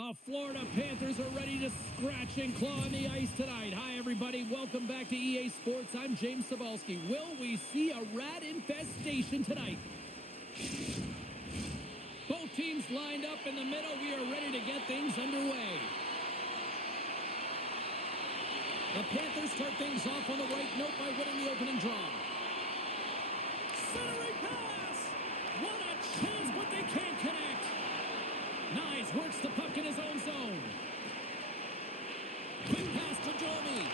The Florida Panthers are ready to scratch and claw on the ice tonight. Hi, everybody. Welcome back to EA Sports. I'm James Cebulski. Will we see a rat infestation tonight? Both teams lined up in the middle. We are ready to get things underway. The Panthers start things off on the right note by winning the opening draw. Centering pass! What a chance, but they can't connect. Nice, works the puck in his own zone. Quick pass to Dormy.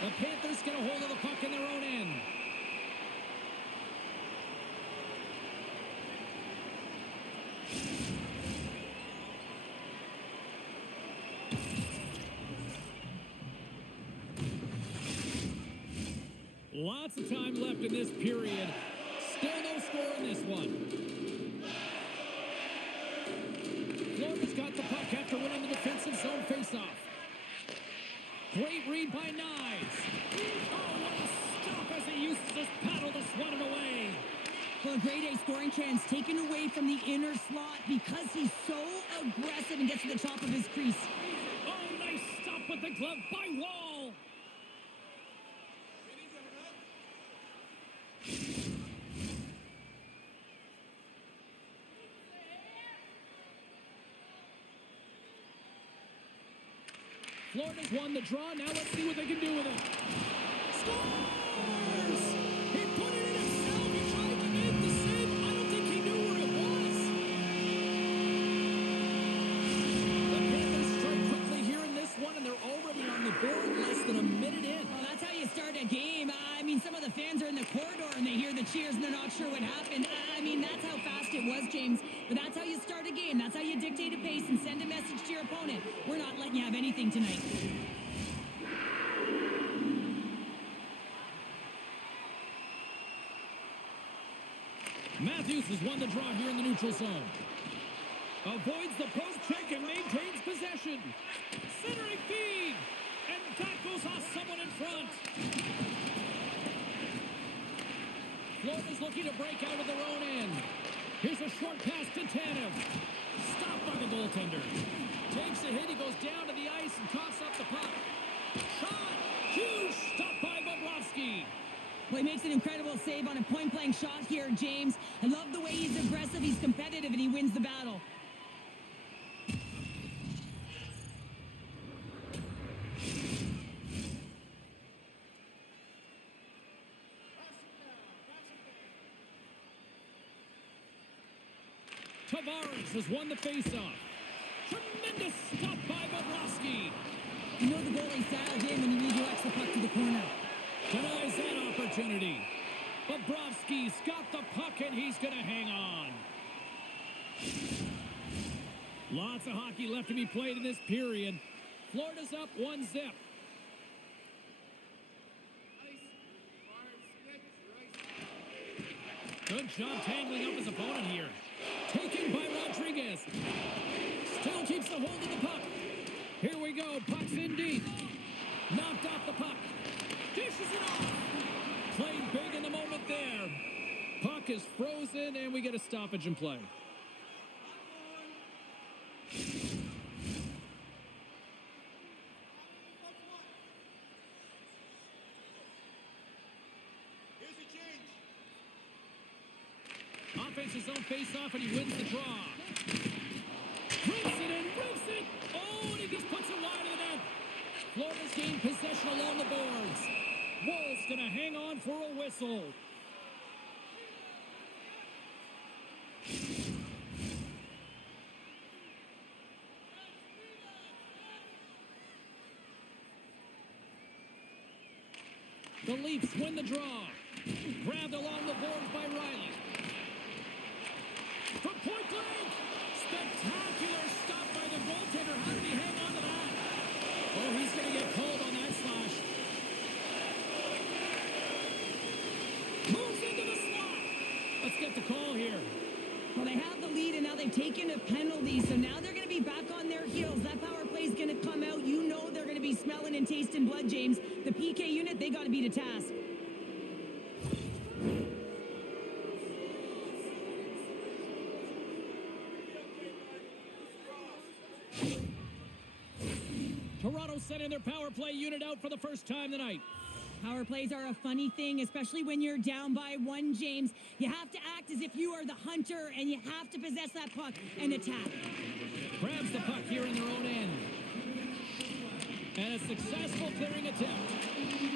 The Panthers get a hold of the puck in their own end. Lots of time left in this period. Still no score in this one. Florida's got the puck after winning the defensive zone faceoff. Great read by Knives. Oh, what a stop as he uses his paddle to swat it away. Well, a grade A scoring chance taken away from the inner slot because he's so aggressive and gets to the top of his crease. Oh, nice stop with the glove by Wall. Florida's won the draw. Now let's see what they can do with it. Scores! He put it in himself. He tried to make the save. I don't think he knew where it was. The Panthers strike quickly here in this one, and they're already on the board less than a minute in. Well, that's how you start a game. I mean, some of the fans are in the corridor, and they hear the cheers, and they're not sure what happened. I mean, that's how fast it was, James. But that's how you start a game. That's how you dictate a pace and send a message to your opponent. We're not letting you have anything tonight. Matthews has won the draw here in the neutral zone. Avoids the post check and maintains possession. Centering feed. And that goes off someone in front. Florida's looking to break out of their own end. Here's a short pass to Tanev. Stopped by the goaltender. Takes a hit. He goes down to the ice and coughs up the puck. Shot. Huge stop by Bobrovsky. Well, he makes an incredible save on a point-blank shot here, James. I love the way he's aggressive, he's competitive, and he wins the battle. Tavares has won the faceoff. Tremendous stop by Bobrovsky. You know the goalie's dialed in when he redirects the puck to the corner. Denies that opportunity. Bobrovsky's got the puck and he's going to hang on. Lots of hockey left to be played in this period. Florida's up 1-0. Good job tangling up his opponent here. Taken by Rodriguez. Still keeps the hold of the puck. Here we go. Puck's in deep. Knocked off the puck. Dishes it off. Played big in the moment there. Puck is frozen, and we get a stoppage in play. Offense's own face-off, and he wins the draw. Rips it and rips it. Oh, and he just puts it wide of the net. Florida's gained possession along the boards. Wall's going to hang on for a whistle. The Leafs win the draw. Grabbed along the boards by Riley. From point blank. Spectacular stop by the goaltender. How did he hang on to that? Oh, he's going to get called on that slash. Moves into the slot. Let's get the call here. Well, they have the lead, and now they've taken a penalty, so now they're going to be back on their heels. That power play is going to come out. You know they're going to be smelling and tasting blood, James. The PK unit, they got to beat a task. Toronto sending their power play unit out for the first time tonight. Power plays are a funny thing, especially when you're down by one, James. You have to act as if you are the hunter, and you have to possess that puck and attack. Grabs the puck here in their own end. And a successful clearing attempt.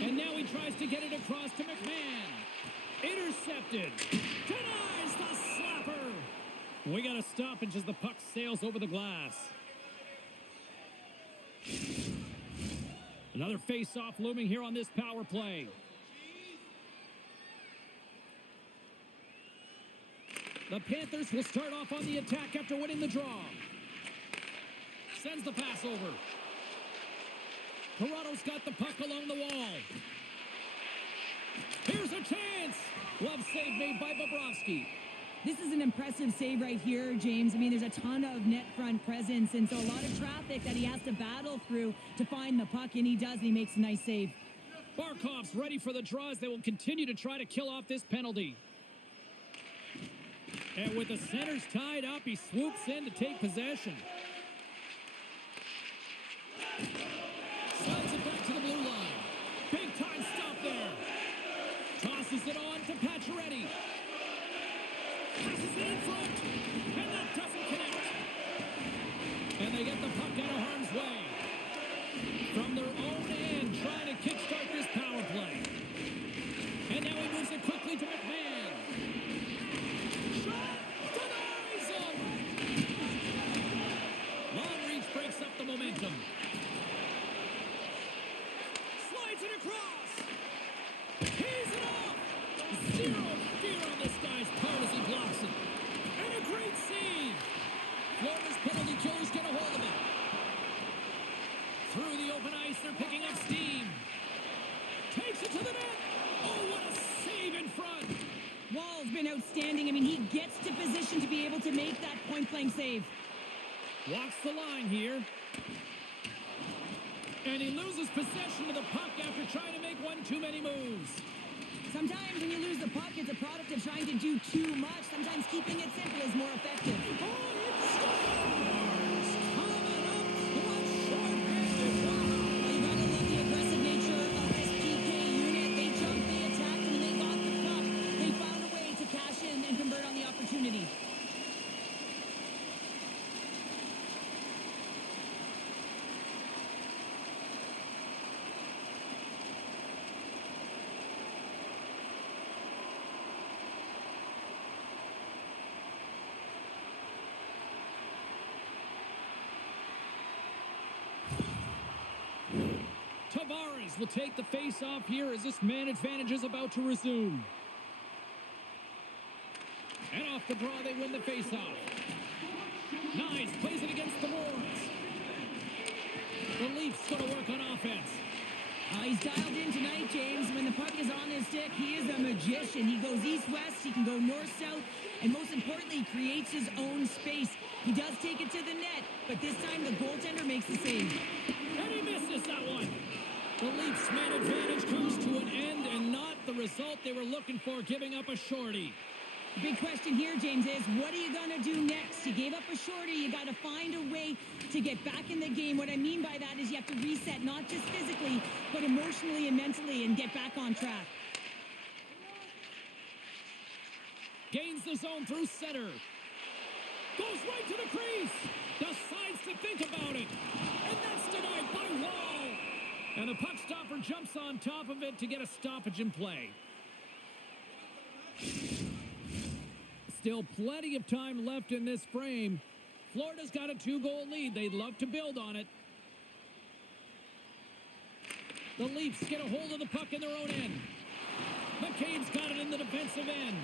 And now he tries to get it across to McMahon. Intercepted. Denies the slapper. We got a stoppage as the puck sails over the glass. Another face-off looming here on this power play. The Panthers will start off on the attack after winning the draw. Sends the pass over. Toronto's got the puck along the wall. Here's a chance. Glove save made by Bobrovsky. This is an impressive save right here, James. I mean, there's a ton of net front presence, and so a lot of traffic that he has to battle through to find the puck, and he does, and he makes a nice save. Barkov's ready for the draws. They will continue to try to kill off this penalty. And with the centers tied up, he swoops in to take possession. Slides it back to the blue line. Big time stop there. Tosses it on to Pacioretty. Passes it in front. And that doesn't connect. And they get the puck out of harm's way. From their own end, trying to kickstart this power play. And now he moves it quickly to McMahon. Shot! Denies him! Long reach breaks up the momentum. Slides it across. Tees it off. Zero fear on this guy's part as he blocks it. And a great save. Florida's penalty killers get a hold of it. Through the open ice, they're picking up steam. Takes it to the net. Oh, what a save in front. Wall's been outstanding. I mean, he gets to position to be able to make that point-blank save. Walks the line here. And he loses possession of the puck after trying to make one too many moves. Sometimes when you lose the puck, it's a product of trying to do too much. Sometimes keeping it simple is more effective. Oh, it scores! Coming up, clutch short-handed. Wow! Well, you gotta love the aggressive nature of this PK unit. They jumped, they attacked, and when they got the puck, they found a way to cash in and convert on the opportunity. Tavares will take the face-off here as this man advantage is about to resume. And off the draw, they win the face-off. Nice, plays it against the boards. The Leafs going to work on offense. He's dialed in tonight, James. When the puck is on his stick, he is a magician. He goes east-west, he can go north-south, and most importantly, creates his own space. He does take it to the net, but this time the goaltender makes the save. And he misses that one. The Leafs' man advantage comes to an end, and not the result they were looking for, giving up a shorty. The big question here, James, is what are you going to do next? You gave up a shorty. You got to find a way to get back in the game. What I mean by that is you have to reset, not just physically, but emotionally and mentally, and get back on track. Gains the zone through center. Goes right to the crease. Decides to think about it. And that's denied by Wall. And the puck stopper jumps on top of it to get a stoppage in play. Still plenty of time left in this frame. Florida's got a 2-goal lead. They'd love to build on it. The Leafs get a hold of the puck in their own end. McCabe's got it in the defensive end.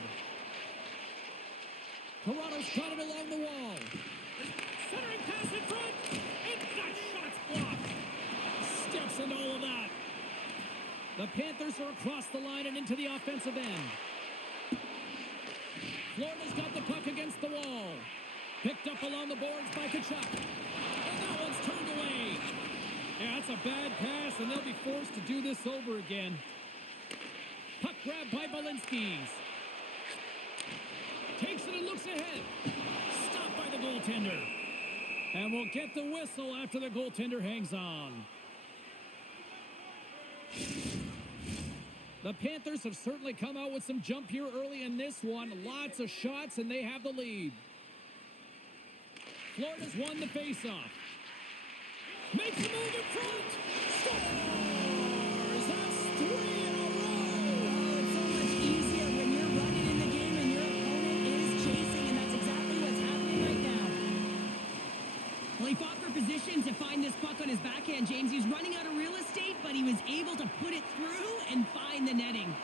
Toronto's got it along the wall. Centering pass in front. And that shot's blocked. Steps into all of that. The Panthers are across the line and into the offensive end. Florida's got the puck against the wall. Picked up along the boards by Tkachuk. And that one's turned away. Yeah, that's a bad pass, and they'll be forced to do this over again. Puck grabbed by Balinskis. Takes it and looks ahead. Stopped by the goaltender. And we'll get the whistle after the goaltender hangs on. The Panthers have certainly come out with some jump here early in this one. Lots of shots, and they have the lead. Florida's won the faceoff. Makes a move in front. Scores! That's 3 in a row. Oh, it's so much easier when you're running in the game and your opponent is chasing, and that's exactly what's happening right now. Well, he fought for position to find this puck on his backhand, James. He was running out of real estate, but he was able to put it through and find the netting.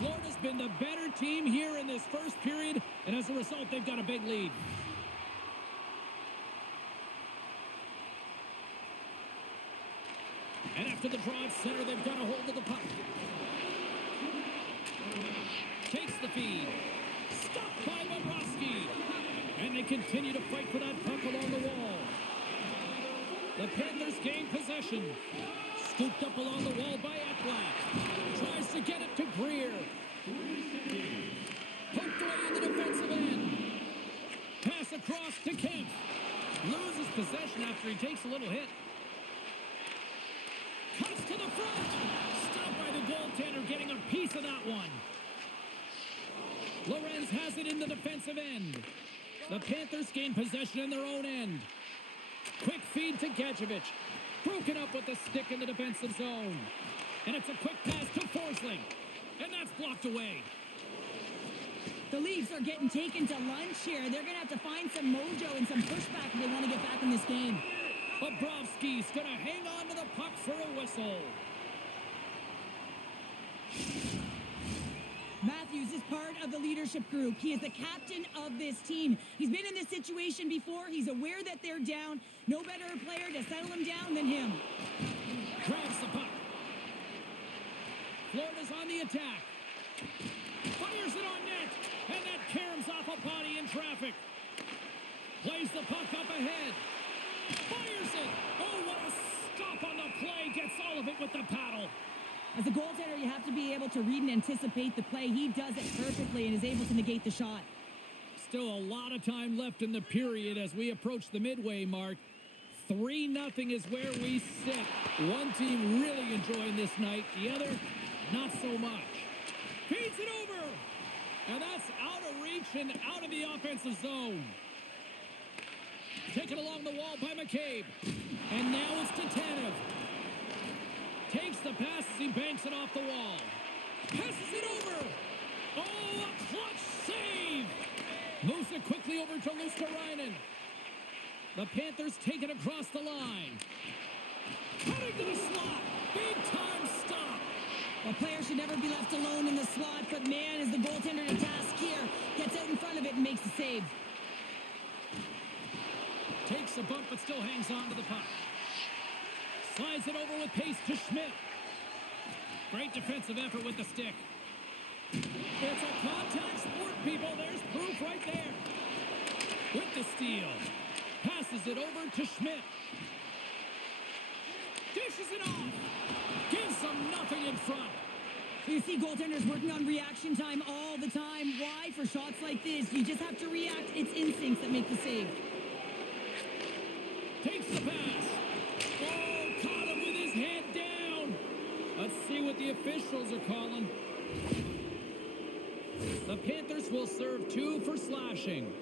Florida's been the better team here in this first period, and as a result, they've got a big lead. And after the draw at center, they've got a hold of the puck. Takes the feed. Stopped by Bobrovsky. And they continue to fight for that puck along the wall. The Panthers gain possession. Scooped up along the wall by Ekblad. Tries to get it to Greer. Poked away in the defensive end. Pass across to Kemp. Loses possession after he takes a little hit. Cuts to the front. Stopped by the goaltender, getting a piece of that one. Lorenz has it in the defensive end. The Panthers gain possession in their own end. Quick feed to Gadjevich. Broken up with the stick in the defensive zone. And it's a quick pass to Forsling. And that's blocked away. The Leafs are getting taken to lunch here. They're going to have to find some mojo and some pushback if they want to get back in this game. Bobrovsky's going to hang on to the puck for a whistle. Matthews is part of the leadership group. He is the captain of this team. He's been in this situation before. He's aware that they're down. No better player to settle him down than him. Grabs the puck. Florida's on the attack. Fires it on net. And that caroms off a body in traffic. Plays the puck up ahead. Fires it. Oh, what a stop on the play. Gets all of it with the paddle. As a goaltender, you have to be able to read and anticipate the play. He does it perfectly and is able to negate the shot. Still a lot of time left in the period as we approach the midway mark. 3-0 is where we sit. One team really enjoying this night. The other, not so much. Feeds it over. And that's out of reach and out of the offensive zone. Taken along the wall by McCabe. And now it's to Tanev. Takes the pass as he banks it off the wall. Passes it over. Oh, a clutch save. Moves it quickly over to Luskarainen. The Panthers take it across the line. Cutting to the slot. Big time stop. A player should never be left alone in the slot, but man, is the goaltender to task here. Gets out in front of it and makes the save. Takes a bump but still hangs on to the puck. Slides it over with pace to Schmidt. Great defensive effort with the stick. It's a contact sport, people. There's proof right there. With the steal. Passes it over to Schmidt. Dishes it off. Gives them nothing in front. You see goaltenders working on reaction time all the time. Why? For shots like this, you just have to react. It's instincts that make the save. Takes the pass. Oh, caught him with his head down. Let's see what the officials are calling. The Panthers will serve 2 for slashing.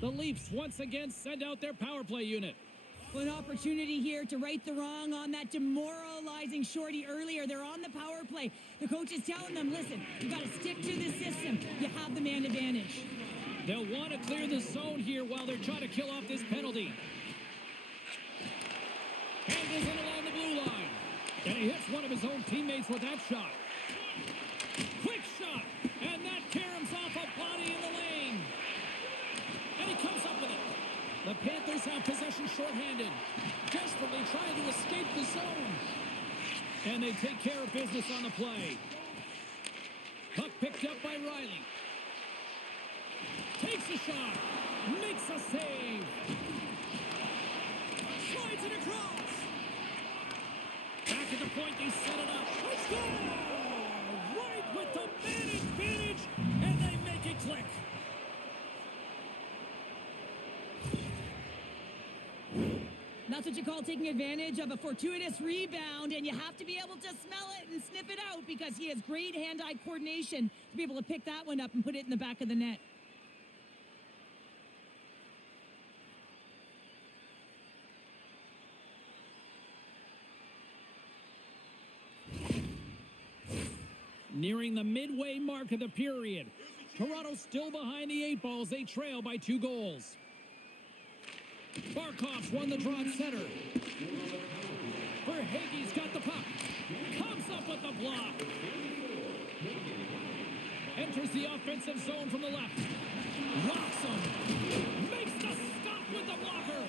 The Leafs once again send out their power play unit. Well, an opportunity here to right the wrong on that demoralizing shorty earlier. They're on the power play. The coach is telling them, listen, you got to stick to the system. You have the man advantage. They'll want to clear the zone here while they're trying to kill off this penalty. Angles in along the blue line. And he hits one of his own teammates with that shot. Quick shot. And that caroms off a body in the lane. And he comes up with it. The Panthers have possession shorthanded. Desperately trying to escape the zone. And they take care of business on the play. Puck picked up by Riley. Takes a shot. Makes a save. Slides it across. Back at the point, they set it up. Let's go! Right with the man advantage, and they make it click. That's what you call taking advantage of a fortuitous rebound, and you have to be able to smell it and sniff it out because he has great hand-eye coordination to be able to pick that one up and put it in the back of the net. Nearing the midway mark of the period. Toronto still behind the 8 balls. They trail by 2 goals. Barkov's won the draw at center. Verhaeghe's got the puck. Comes up with the block. Enters the offensive zone from the left. Rocks him. Makes the stop with the blocker.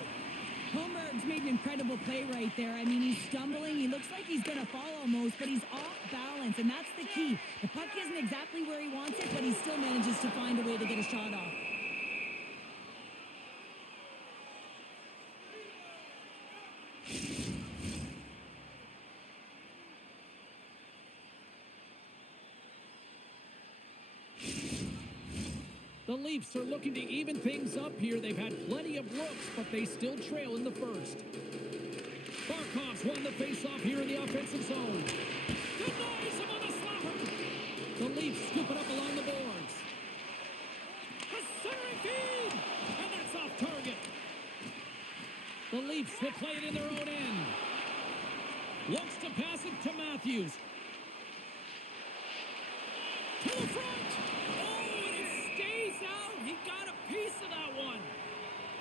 Holmberg's made an incredible play right there. I mean, he's stumbling. He looks like he's going to fall almost, but he's off balance, and that's the key. The puck isn't exactly where he wants it, but he still manages to find a way to get a shot off. The Leafs are looking to even things up here. They've had plenty of looks, but they still trail in the first. Barkov's won the face-off here in the offensive zone. Denies him on the slapper. The Leafs scoop it up along the boards. A centering feed! And that's off target. The Leafs will play it in their own end. Looks to pass it to Matthews. To the front! Oh, and it stays out. He got a piece of that one.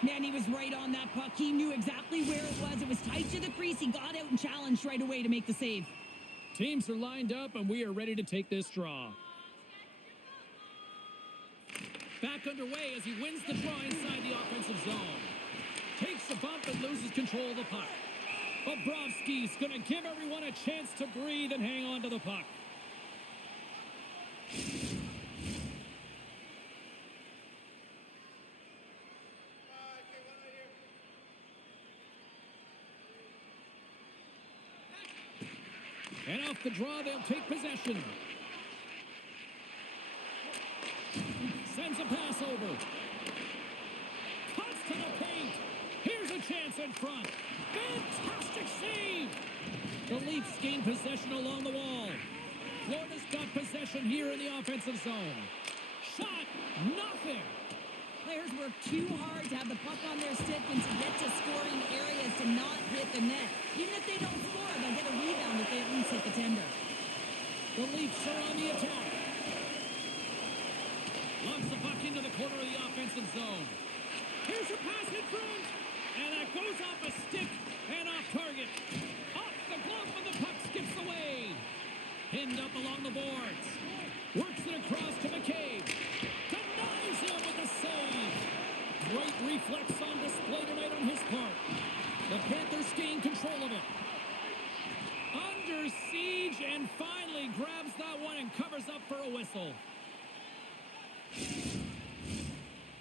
Man, he was right on that puck. He knew exactly where it was. It was tight to the crease. He got out and challenged right away to make the save. Teams are lined up, and we are ready to take this draw. Back underway as he wins the draw inside the offensive zone. Takes a bump and loses control of the puck. Bobrovsky's going to give everyone a chance to breathe and hang on to the puck. And off the draw, they'll take possession. Sends a pass over. Cuts to the paint. Here's a chance in front. Fantastic save. The Leafs gain possession along the wall. Florida's got possession here in the offensive zone. Shot, nothing. Players work too hard to have the puck on their stick and to get to scoring areas to not hit the net. Even if they don't score, they'll get a rebound if they at least hit the tender. The Leafs are on the attack. Loves the puck into the corner of the offensive zone. Here's a pass in front. And that goes off a stick and off target. Off the glove and the puck skips away. Pinned up along the boards. Works it across to McCabe. Denies him with a save. Great reflex on display tonight on his part. The Panthers gain control of it. Under siege and finally grabs that one and covers up for a whistle.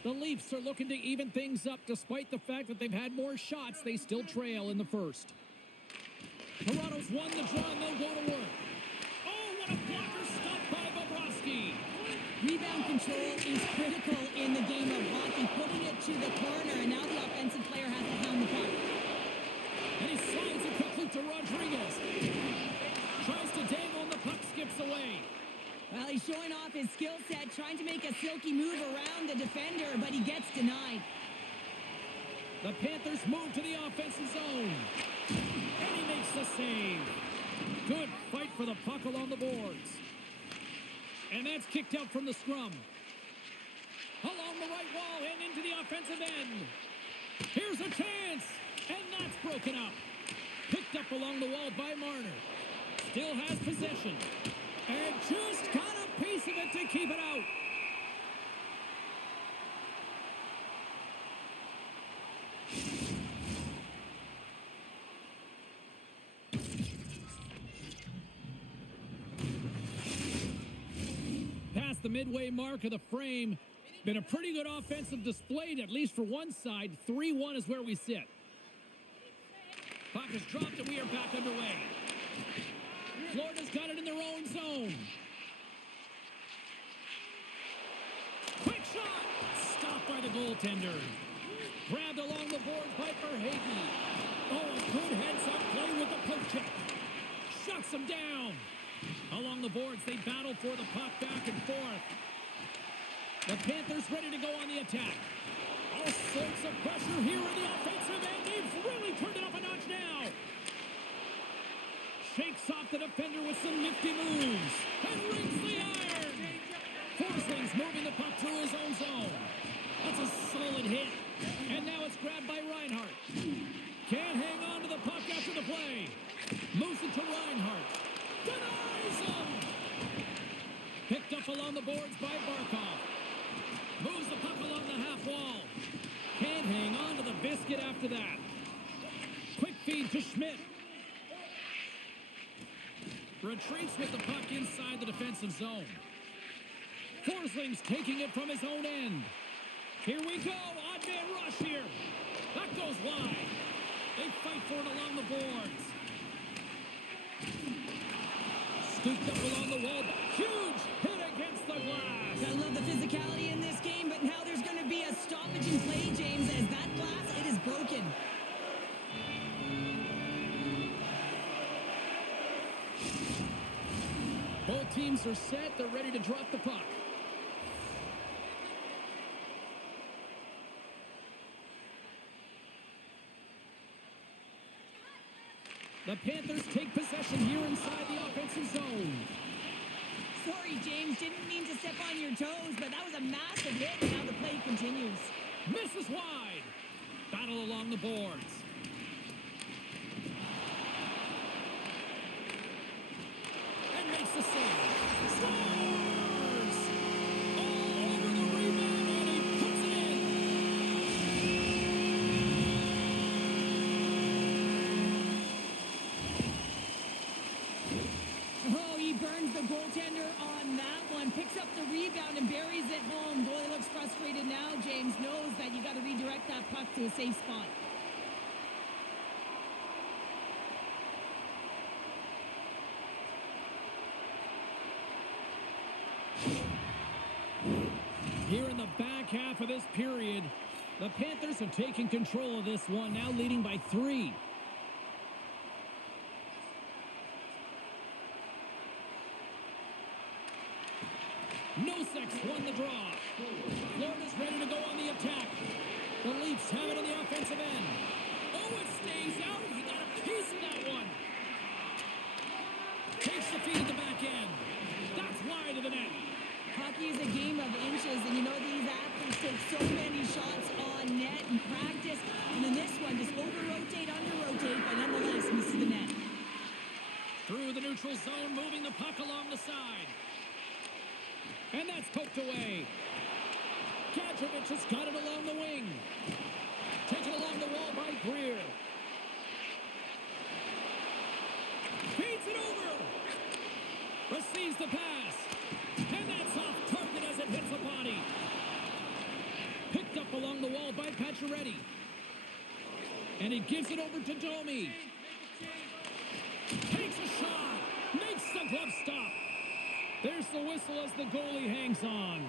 The Leafs are looking to even things up despite the fact that they've had more shots. They still trail in the first. Toronto's won the draw and they'll go to work. Oh, what a blocker stop by Bobrovsky. Rebound control is critical in the game of hockey, putting it to the corner, and now the offensive player has to hound the puck. And he slides it quickly to Rodriguez. Tries to dangle and the puck skips away. Well, he's showing off his skill set, trying to make a silky move around the defender, but he gets denied. The Panthers move to the offensive zone. And he makes the save. Good fight for the puck along the boards. And that's kicked out from the scrum. Along the right wall and into the offensive end. Here's a chance. And that's broken up. Picked up along the wall by Marner. Still has possession. And just got a piece of it to keep it out. Past the midway mark of the frame. Been a pretty good offensive display, at least for one side. 3-1 is where we sit. Puck is dropped, and we are back underway. Florida's got it in their own zone. Quick shot! Stopped by the goaltender. Grabbed along the boards by Verhaeghe. Oh, a good heads-up play with the poke check. Shuts him down. Along the boards, they battle for the puck back and forth. The Panthers ready to go on the attack. All sorts of pressure here in the offensive end. They've really turned it up a notch now. Shakes off the defender with some nifty moves. And rings the iron. Forsling's moving the puck through his own zone. That's a solid hit. And now it's grabbed by Reinhart. Can't hang on to the puck after the play. Moves it to Reinhart. Denies him. Picked up along the boards by Barkov. Moves the puck along the half wall. Can't hang on to the biscuit after that. Quick feed to Schmidt. Retreats with the puck inside the defensive zone. Forsling's taking it from his own end. Here we go. Odd man rush here. That goes wide. They fight for it along the boards. Scooped up along the wall. Huge hit against the glass. I love the physicality in this game, but now there's going to be a stoppage in play, James, as that glass, it is broken. Both teams are set. They're ready to drop the puck. The Panthers take possession here inside the offensive zone. Sorry, James, didn't mean to step on your toes, but that was a massive hit, and now the play continues. Misses wide. Battle along the boards. And makes the save. Scores! All over the rebound, and he puts it in. Oh, he burns the goaltender on that one. Picks up the rebound and buries it home. Goalie looks frustrated now. James knows that you got to redirect that puck to a safe spot. Here in the back half of this period, the Panthers have taken control of this one, now leading by 3. Nosek's won the draw. Florida's ready to go on the attack. The Leafs have it on the offensive end. Oh, it stays out. He got a piece of that one. Takes the feed at the back end. That's wide of the net. Hockey is a game of inches, and you know these athletes take so many shots on net in practice. And in this one, just over-rotate, under-rotate, but nonetheless misses the net. Through the neutral zone, moving the puck along the side. And that's poked away. Gadjevich has got it along the wing. Taken along the wall by Greer. Feeds it over. Receives the pass. And that's off target as it hits the body. Picked up along the wall by Pacioretty. And he gives it over to Domi. Takes a shot. Makes the glove stop. There's the whistle as the goalie hangs on.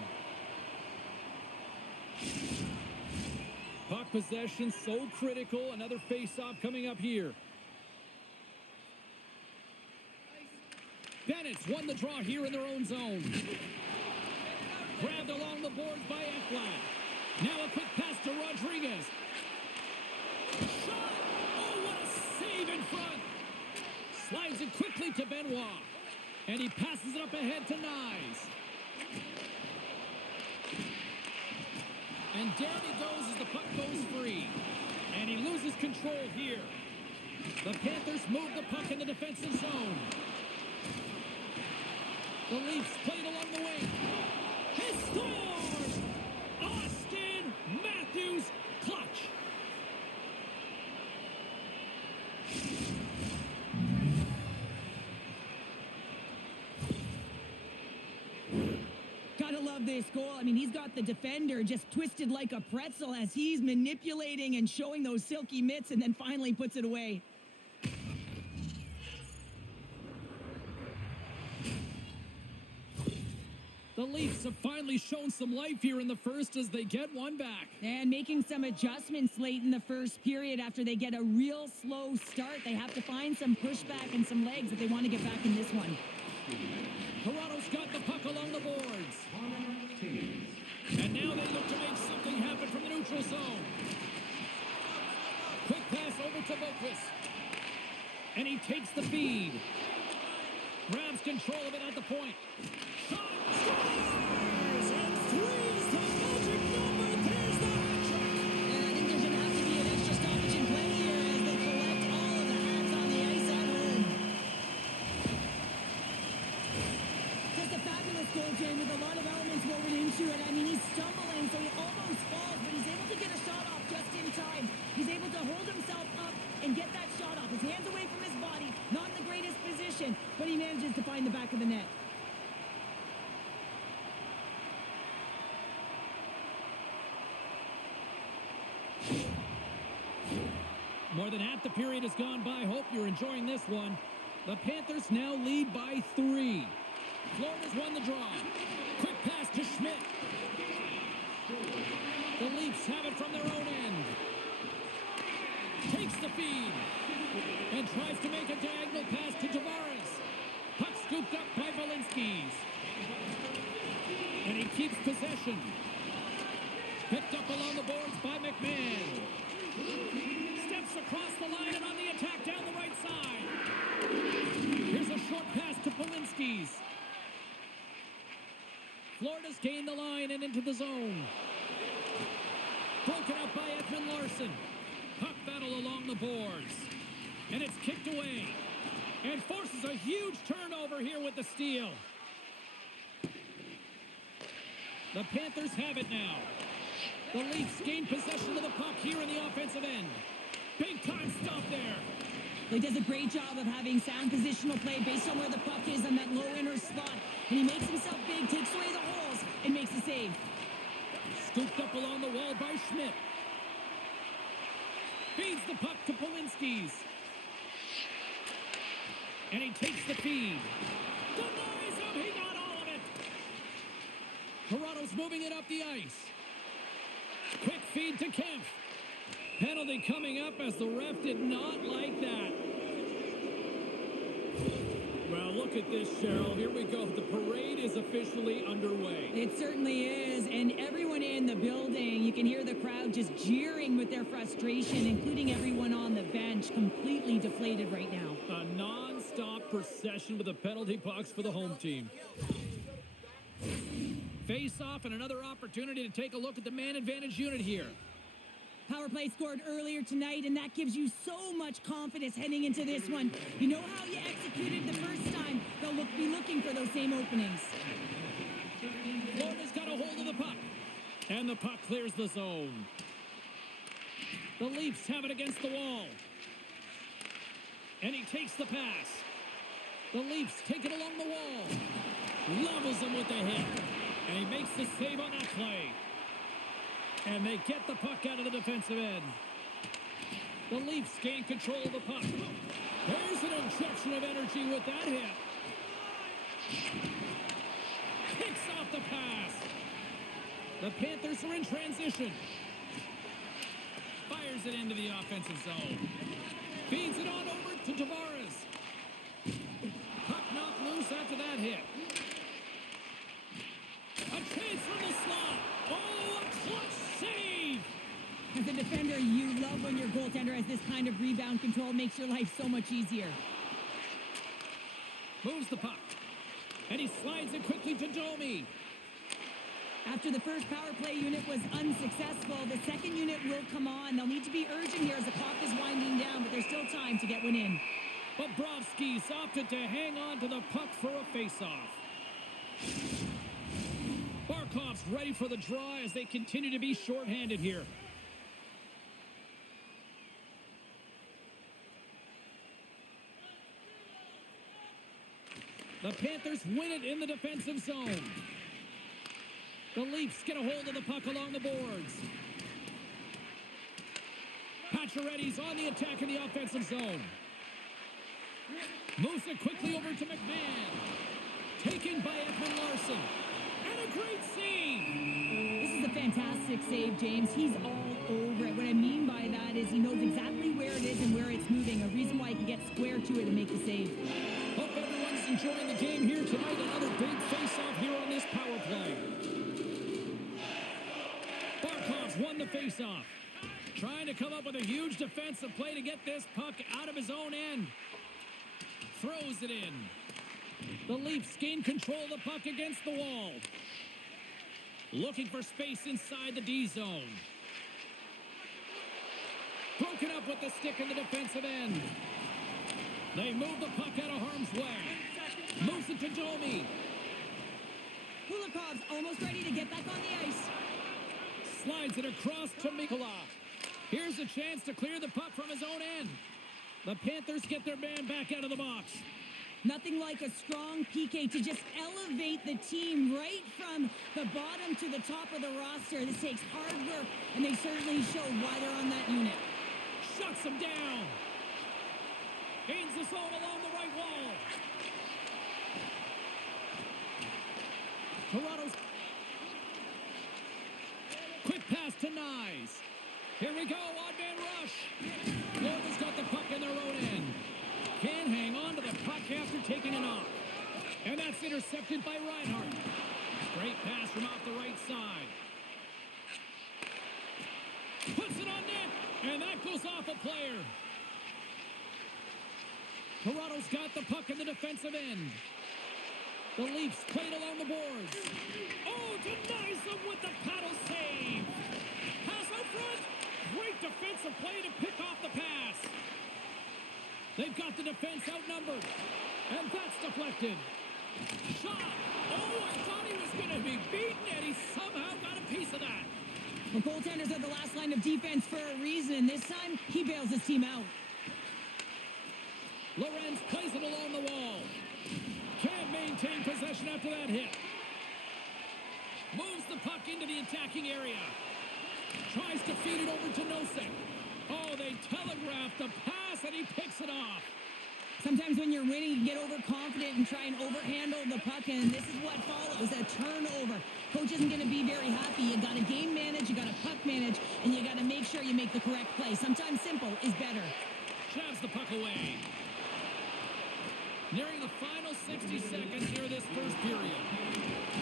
Puck possession so critical. Another face-off coming up here. Bennett's won the draw here in their own zone. Grabbed along the boards by Ekblad. Now a quick pass to Rodriguez. Shot! Oh, what a save in front! Slides it quickly to Benoit. And he passes it up ahead to Nyes. And down he goes as the puck goes free. And he loses control here. The Panthers move the puck in the defensive zone. The Leafs played along the wing. He scores! Austin Matthews clutch. Gotta love of this goal. I mean, he's got the defender just twisted like a pretzel as he's manipulating and showing those silky mitts and then finally puts it away. The Leafs have finally shown some life here in the first as they get one back. And making some adjustments late in the first period after they get a real slow start. They have to find some pushback and some legs if they want to get back in this one. Toronto's got the puck along the boards. And now they look to make something happen from the neutral zone. Quick pass over to Boquist. And he takes the feed. Grabs control of it at the point. Shot! Scores! And three's the magic number. There's the hat trick. And I think there's going to have to be an extra stoppage in play here as they collect all of the hats on the ice at home. Just a fabulous goal, Jen, with a lot of elements woven into it. I mean, he's stumbling, so he almost falls, but he's able to get a shot off just in time. He's able to hold himself up and get that shot off. His hands away from his body, not in the greatest position, but he manages to find the back of the net. More than half the period has gone by. Hope you're enjoying this one. The Panthers now lead by 3. Florida's won the draw. Quick pass to Schmidt. The Leafs have it from their own end. Takes the feed. And tries to make a diagonal pass to Tavares. Puck scooped up by Valinskis. And he keeps possession. Picked up along the boards by McMahon. Steps across the line and on the attack down the right side. Here's a short pass to Polinskis. Florida's gained the line and into the zone. Broken up by Edmund Larson. Puck battle along the boards. And it's kicked away. And forces a huge turnover here with the steal. The Panthers have it now. The Leafs gain possession of the puck here in the offensive end. Big time stop there. He does a great job of having sound positional play based on where the puck is on that low inner slot. And he makes himself big, takes away the holes, and makes the save. Scooped up along the wall by Schmidt. Feeds the puck to Polinskis. And he takes the feed. Denies him. He got all of it. Toronto's moving it up the ice. Quick feed to Kemp. Penalty coming up as the ref did not like that. Well, look at this, Cheryl. Here we go. The parade is officially underway. It certainly is. And everyone in the building, you can hear the crowd just jeering with their frustration, including everyone on the bench, completely deflated right now. A non-stop procession with the penalty box for the home team. Face-off and another opportunity to take a look at the man advantage unit here. Power play scored earlier tonight, and that gives you so much confidence heading into this one. You know how you executed the first time. They'll be looking for those same openings. Florida's got a hold of the puck. And the puck clears the zone. The Leafs have it against the wall. And he takes the pass. The Leafs take it along the wall. Levels him with the hit. And he makes the save on that play. And they get the puck out of the defensive end. The Leafs gain control of the puck. There's an injection of energy with that hit. Picks off the pass. The Panthers are in transition. Fires it into the offensive zone. Feeds it on over to Tavares. Puck knocked loose after that hit. A chance from the slot. Oh, a clutch save. As a defender, you love when your goaltender has this kind of rebound control. It makes your life so much easier. Moves the puck. And he slides it quickly to Domi. After the first power play unit was unsuccessful, the second unit will come on. They'll need to be urgent here as the clock is winding down, but there's still time to get one in. Bobrovsky's opted to hang on to the puck for a face-off. Barkov's ready for the draw as they continue to be shorthanded here. The Panthers win it in the defensive zone. The Leafs get a hold of the puck along the boards. Pacioretty's on the attack in the offensive zone. Moves it quickly over to McMahon. Taken by Ekman Larson. And a great save! This is a fantastic save, James. He's all over it. What I mean by that is he knows exactly where it is and where it's moving. A reason why he can get square to it and make the save. Hope everyone's enjoying the game here tonight. Another big face-off here on this power play. Barkov's won the face-off. Trying to come up with a huge defensive play to get this puck out of his own end. Throws it in. The Leafs gain control of the puck against the wall. Looking for space inside the D zone. Broken up with the stick in the defensive end. They move the puck out of harm's way. Moves it to Domi. Kulikov's almost ready to get back on the ice. Slides it across to Mikula. Here's a chance to clear the puck from his own end. The Panthers get their man back out of the box. Nothing like a strong PK to just elevate the team right from the bottom to the top of the roster. This takes hard work, and they certainly showed why they're on that unit. Shuts him down. Gains the zone along the right wall. Toronto's quick pass to Nyes. Here we go, odd man rush. Florida's got the puck in their own end. Can't hang on to the puck after taking a knock. And that's intercepted by Reinhart. Great pass from off the right side. Puts it on net, and that goes off a player. Toronto's got the puck in the defensive end. The Leafs played along the boards. Oh, denies them with the paddle save. Pass out front. Great defensive play to pick off the pass. They've got the defense outnumbered. And that's deflected. Shot. Oh, I thought he was going to be beaten, and he somehow got a piece of that. The goaltenders are the last line of defense for a reason, and this time he bails his team out. Lorenz plays it along the wall. Can't maintain possession after that hit. Moves the puck into the attacking area. Tries to feed it over to Nosek. Oh, they telegraphed the pass, and he picks it off. Sometimes when you're winning, you get overconfident and try and overhandle the puck, and this is what follows, a turnover. Coach isn't going to be very happy. You got to game manage, you got to puck manage, and you got to make sure you make the correct play. Sometimes simple is better. Shoves the puck away. Nearing the final 60 seconds here this first period.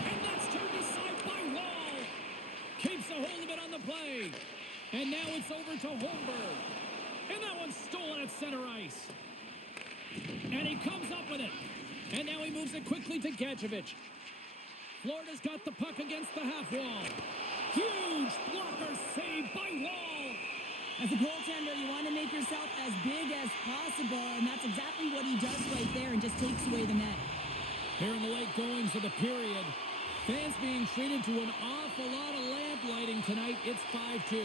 And that's turned aside by Wall. Keeps a hold of it on the play. And now it's over to Holmberg. And that one's stolen at center ice. And he comes up with it. And now he moves it quickly to Gadjevich. Florida's got the puck against the half wall. Huge blocker save by Wall. As a goaltender, you want to make yourself as big as possible, and that's exactly what he does right there and just takes away the net. Here in the late goings of the period, fans being treated to an awful lot of lamp lighting tonight. It's 5-2.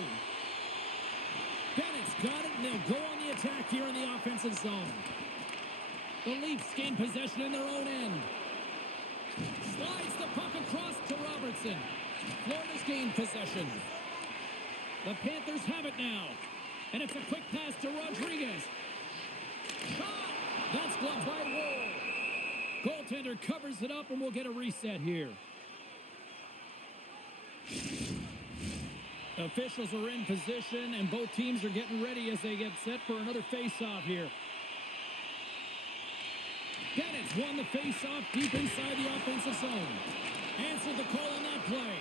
Bennett's got it, and they'll go on the attack here in the offensive zone. The Leafs gain possession in their own end. Slides the puck across to Robertson. Florida's gained possession. The Panthers have it now. And it's a quick pass to Rodriguez. Shot! That's blocked by Wall. Goaltender covers it up, and we'll get a reset here. Officials are in position, and both teams are getting ready as they get set for another face-off here. Bennett's won the face-off deep inside the offensive zone. Answered the call on that play.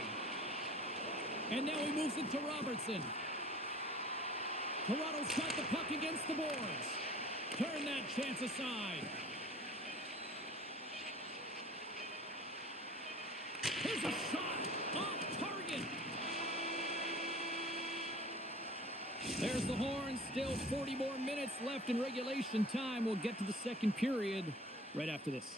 And now he moves it to Robertson. Toronto's got the puck against the boards. Turn that chance aside. Here's a shot off target. There's the horn. Still 40 more minutes left in regulation time. We'll get to the second period right after this.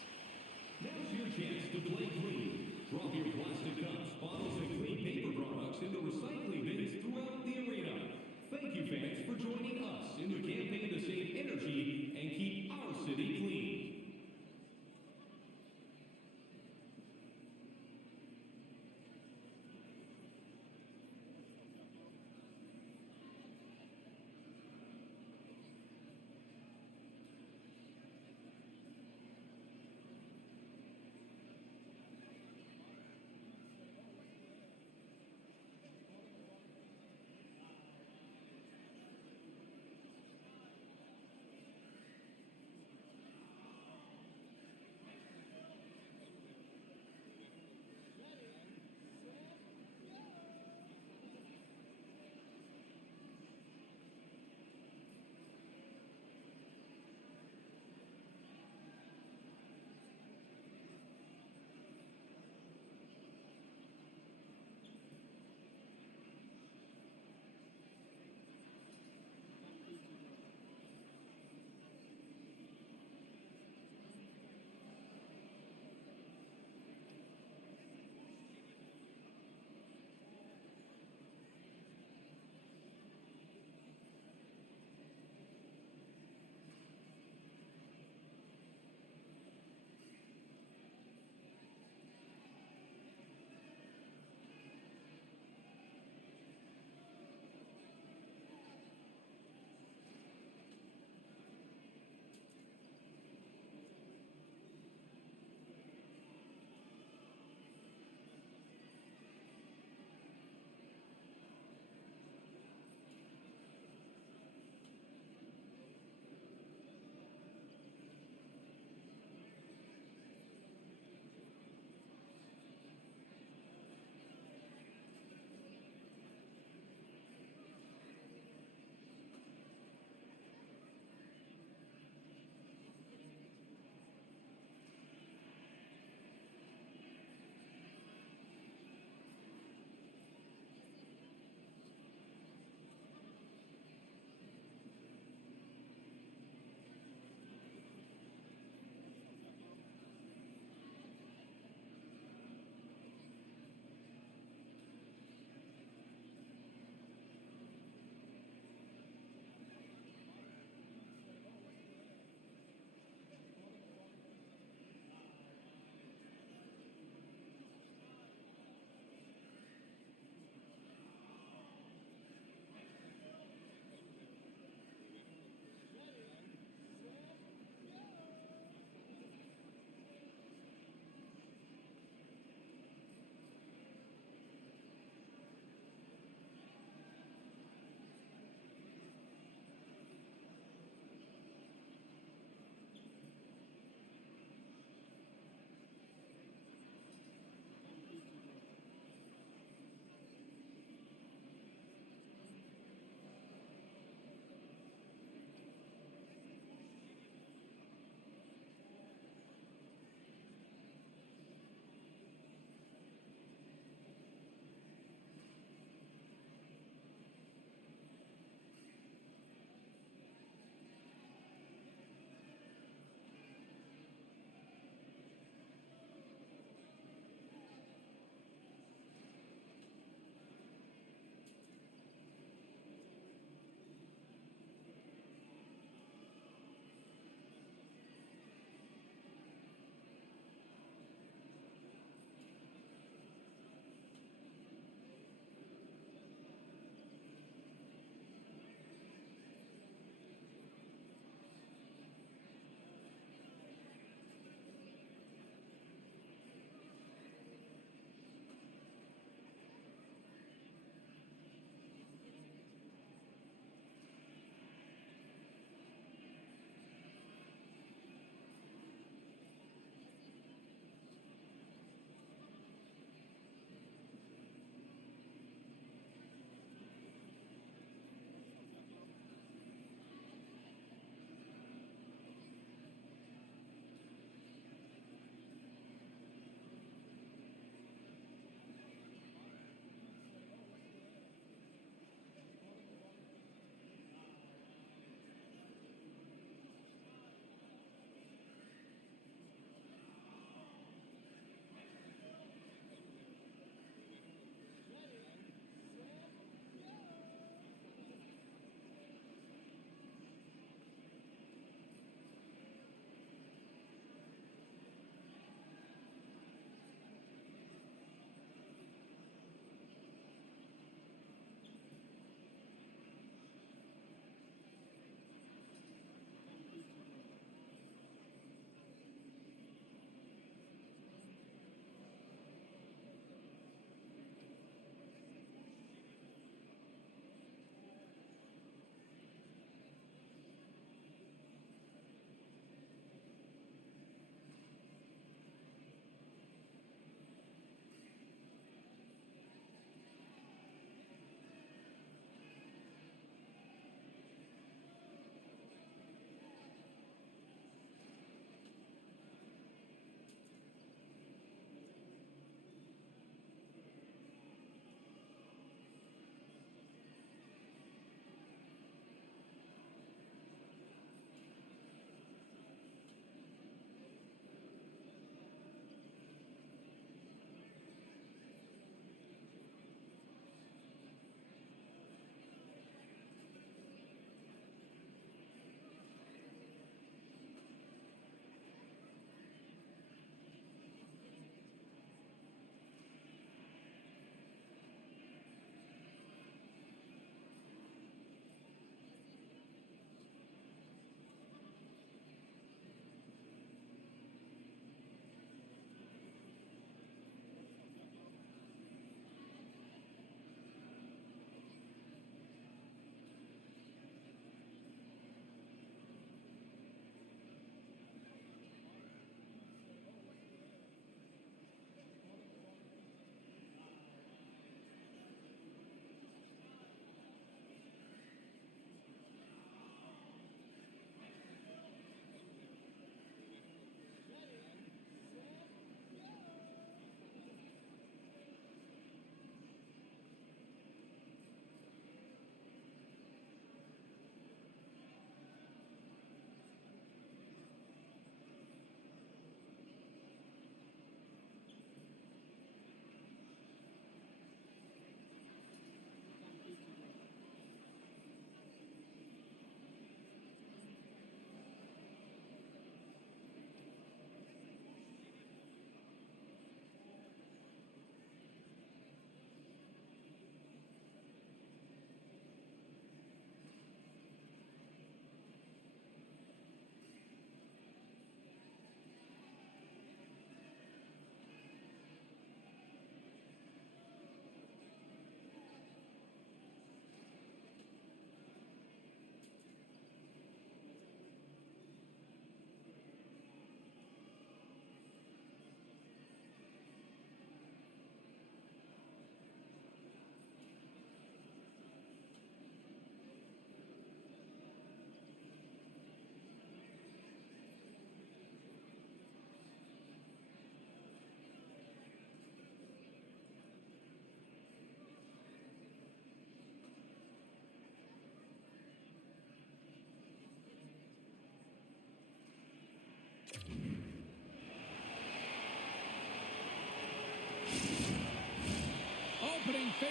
Now's your chance to play clean. Drop your plastic cups, bottles, and clean paper products into recycling bins throughout the arena. Thank you, fans, for joining us in the campaign to save energy and keep our city clean.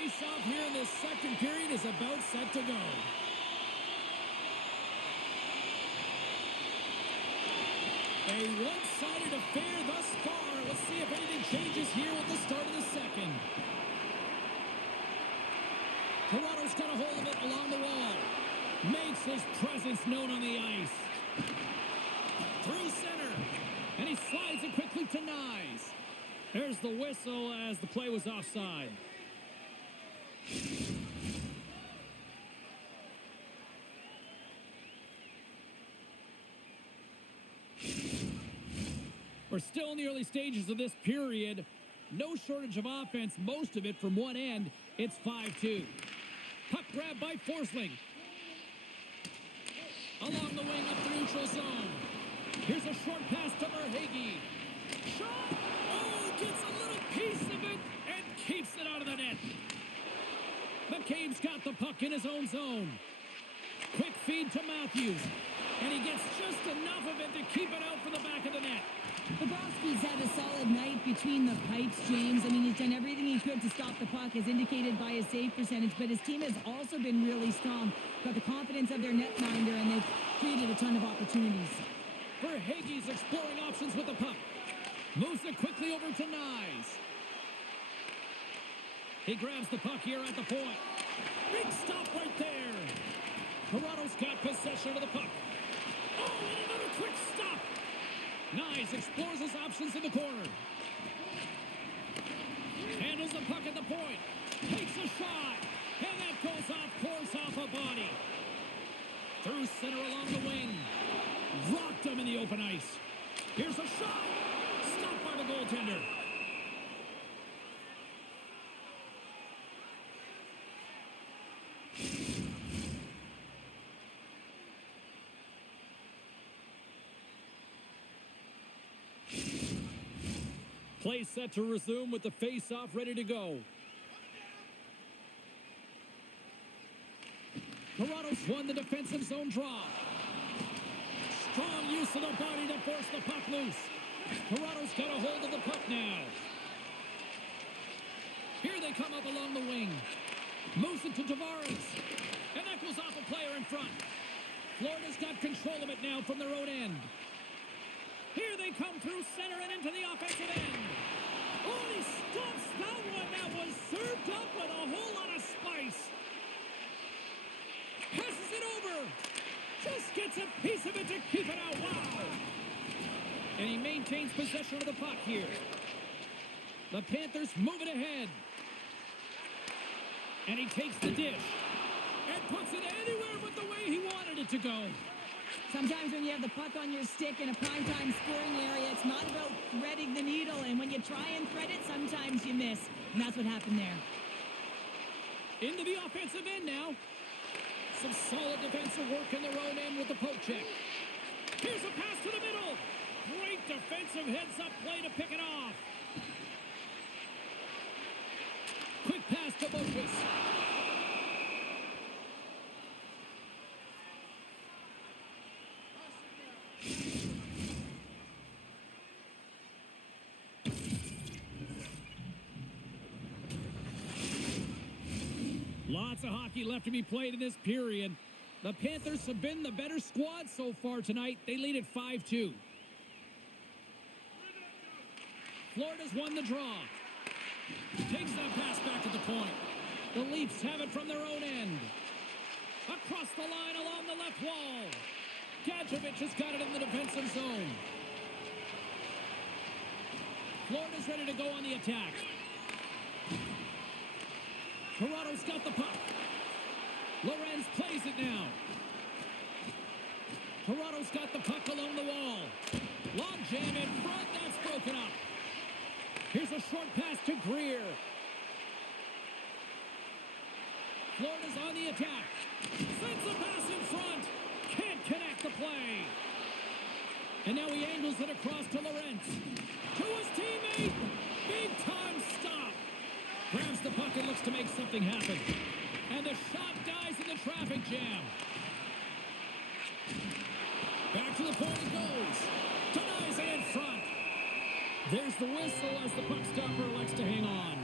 face-off here in this second period is about set to go. A one-sided affair thus far. Let's see if anything changes here with the start of the second. Toronto's got a hold of it along the wall. Makes his presence known on the ice. Through center. And he slides it quickly to Nyes. There's the whistle as the play was offside. We're still in the early stages of this period. No shortage of offense, most of it from one end. It's 5-2. Puck grab by Forsling. Along the wing up the neutral zone. Here's a short pass to Verhaeghe. Shot! Oh, gets a little piece of it and keeps it out of the net. McCabe's got the puck in his own zone. Quick feed to Matthews. And he gets just enough of it to keep it out from the back of the net. Bobrovsky's had a solid night between the pipes, James. I mean, he's done everything he could to stop the puck, as indicated by his save percentage, but his team has also been really strong. Got the confidence of their netminder, and they've created a ton of opportunities. Verhaeghe's exploring options with the puck. Moves it quickly over to Nyes. He grabs the puck here at the point. Big stop right there. Toronto's got possession of the puck. Oh, and another quick stop. Nyes explores his options in the corner. Handles the puck at the point. Takes a shot. And that goes off course off a body. Through center along the wing. Rocked him in the open ice. Here's a shot. Stopped by the goaltender. Play set to resume with the face-off ready to go. Toronto's won the defensive zone draw. Strong use of the body to force the puck loose. Toronto's got a hold of the puck now. Here they come up along the wing. Moves it to Tavares. And that goes off a player in front. Florida's got control of it now from their own end. Here they come through center and into the offensive end. Oh, he stops that one. That was served up with a whole lot of spice. Passes it over. Just gets a piece of it to keep it out. Wow. And he maintains possession of the puck here. The Panthers move it ahead. And he takes the dish. And puts it anywhere but the way he wanted it to go. Sometimes when you have the puck on your stick in a primetime scoring area, it's not about threading the needle. And when you try and thread it, sometimes you miss. And that's what happened there. Into the offensive end now. Some solid defensive work in their own end with the poke check. Here's a pass to the middle. Great defensive heads-up play to pick it off. Quick pass to Boquist. Lots of hockey left to be played in this period. The Panthers have been the better squad so far tonight. They lead at 5-2. Florida's won the draw. Takes that pass back at the point. The Leafs have it from their own end. Across the line along the left wall. Gadjevich has got it in the defensive zone. Florida's ready to go on the attack. Toronto's got the puck. Lorenz plays it now. Toronto's got the puck along the wall. Long jam in front. That's broken up. Here's a short pass to Greer. Florida's on the attack. Sends the pass in front. Can't connect the play. And now he angles it across to Lorenz. To his teammate. Big time stop. Grabs the puck and looks to make something happen. And the shot dies in the traffic jam. Back to the point it goes. Denies it in front. There's the whistle as the puck stopper elects to hang on.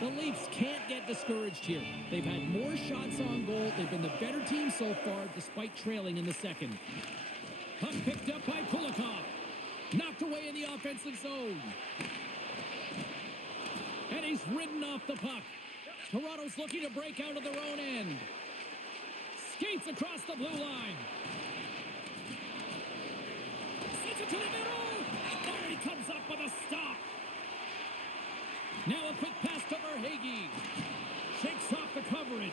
The Leafs can't get discouraged here. They've had more shots on goal. They've been the better team so far, despite trailing in the second. Puck picked up by Kulikov. Knocked away in the offensive zone. And he's ridden off the puck. Toronto's looking to break out of their own end. Skates across the blue line. Sends it to the middle. Oh, he comes up with a stop. Now a quick pass to Verhaeghe. Shakes off the coverage.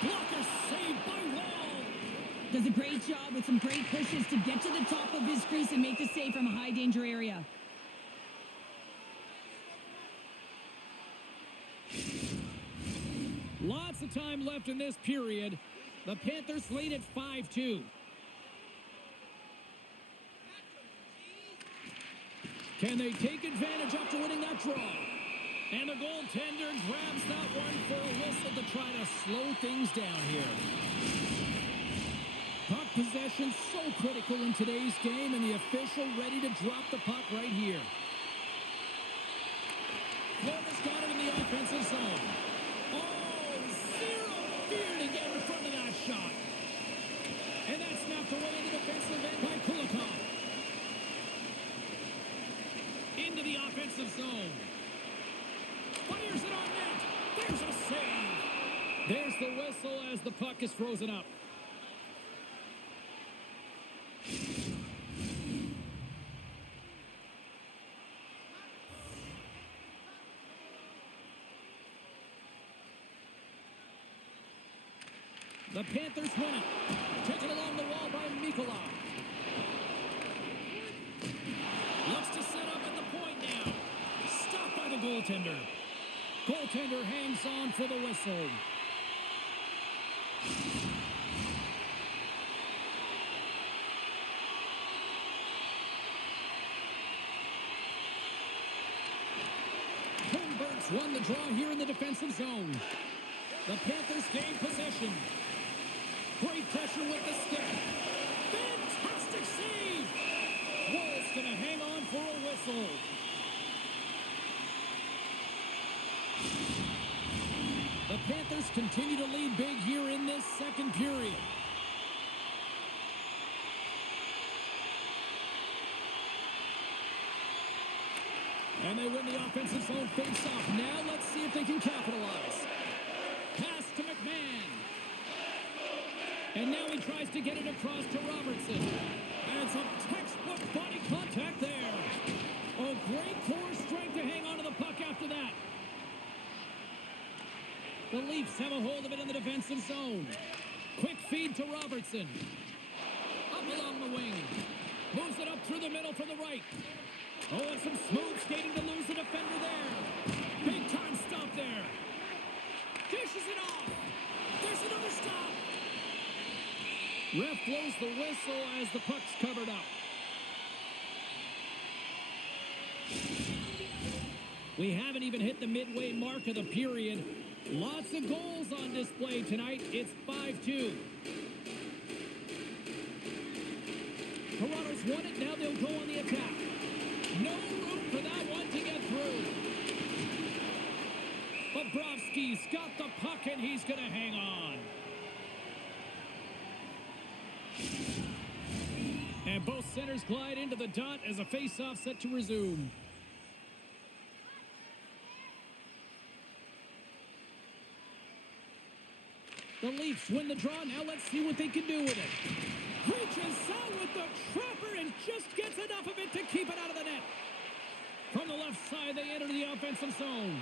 Blocker saved by Wall. Does a great job with some great pushes to get to the top of his crease and make the save from a high danger area. Lots of time left in this period. The Panthers lead at 5-2. Can they take advantage after winning that draw? And the goaltender grabs that one for a whistle to try to slow things down here. Puck possession so critical in today's game, and the official ready to drop the puck right here. Florida's got it in the offensive zone. Oh, zero fear to get in front of that shot. And that's knocked away in the defensive end by Kulikov. Into the offensive zone. Fires it on net. There's a save. There's the whistle as the puck is frozen up. The Panthers win it. Taken along the wall by Mikula. Looks to set up at the point now. Stopped by the goaltender. Goaltender hangs on for the whistle. Holmberg's won the draw here in the defensive zone. The Panthers gain possession. Great pressure with the stick. Fantastic save. Wall's going to hang on for a whistle. The Panthers continue to lead big here in this second period. And they win the offensive zone face-off. Now let's see if they can capitalize. Pass to McMahon. And now he tries to get it across to Robertson. And some textbook body contact there. Oh, great core strength to hang on to the puck after that. The Leafs have a hold of it in the defensive zone. Quick feed to Robertson. Up along the wing. Moves it up through the middle from the right. Oh, and some smooth skating to lose the defender there. Big time stop there. Dishes it off. There's another stop. Ref blows the whistle as the puck's covered up. We haven't even hit the midway mark of the period. Lots of goals on display tonight. It's 5-2. Toronto's won it. Now they'll go on the attack. No room for that one to get through. Bobrovsky's got the puck, and he's going to hang on. And both centers glide into the dot as a face-off set to resume. The Leafs win the draw. Now let's see what they can do with it. Reaches out with the trapper and just gets enough of it to keep it out of the net. From the left side, they enter the offensive zone.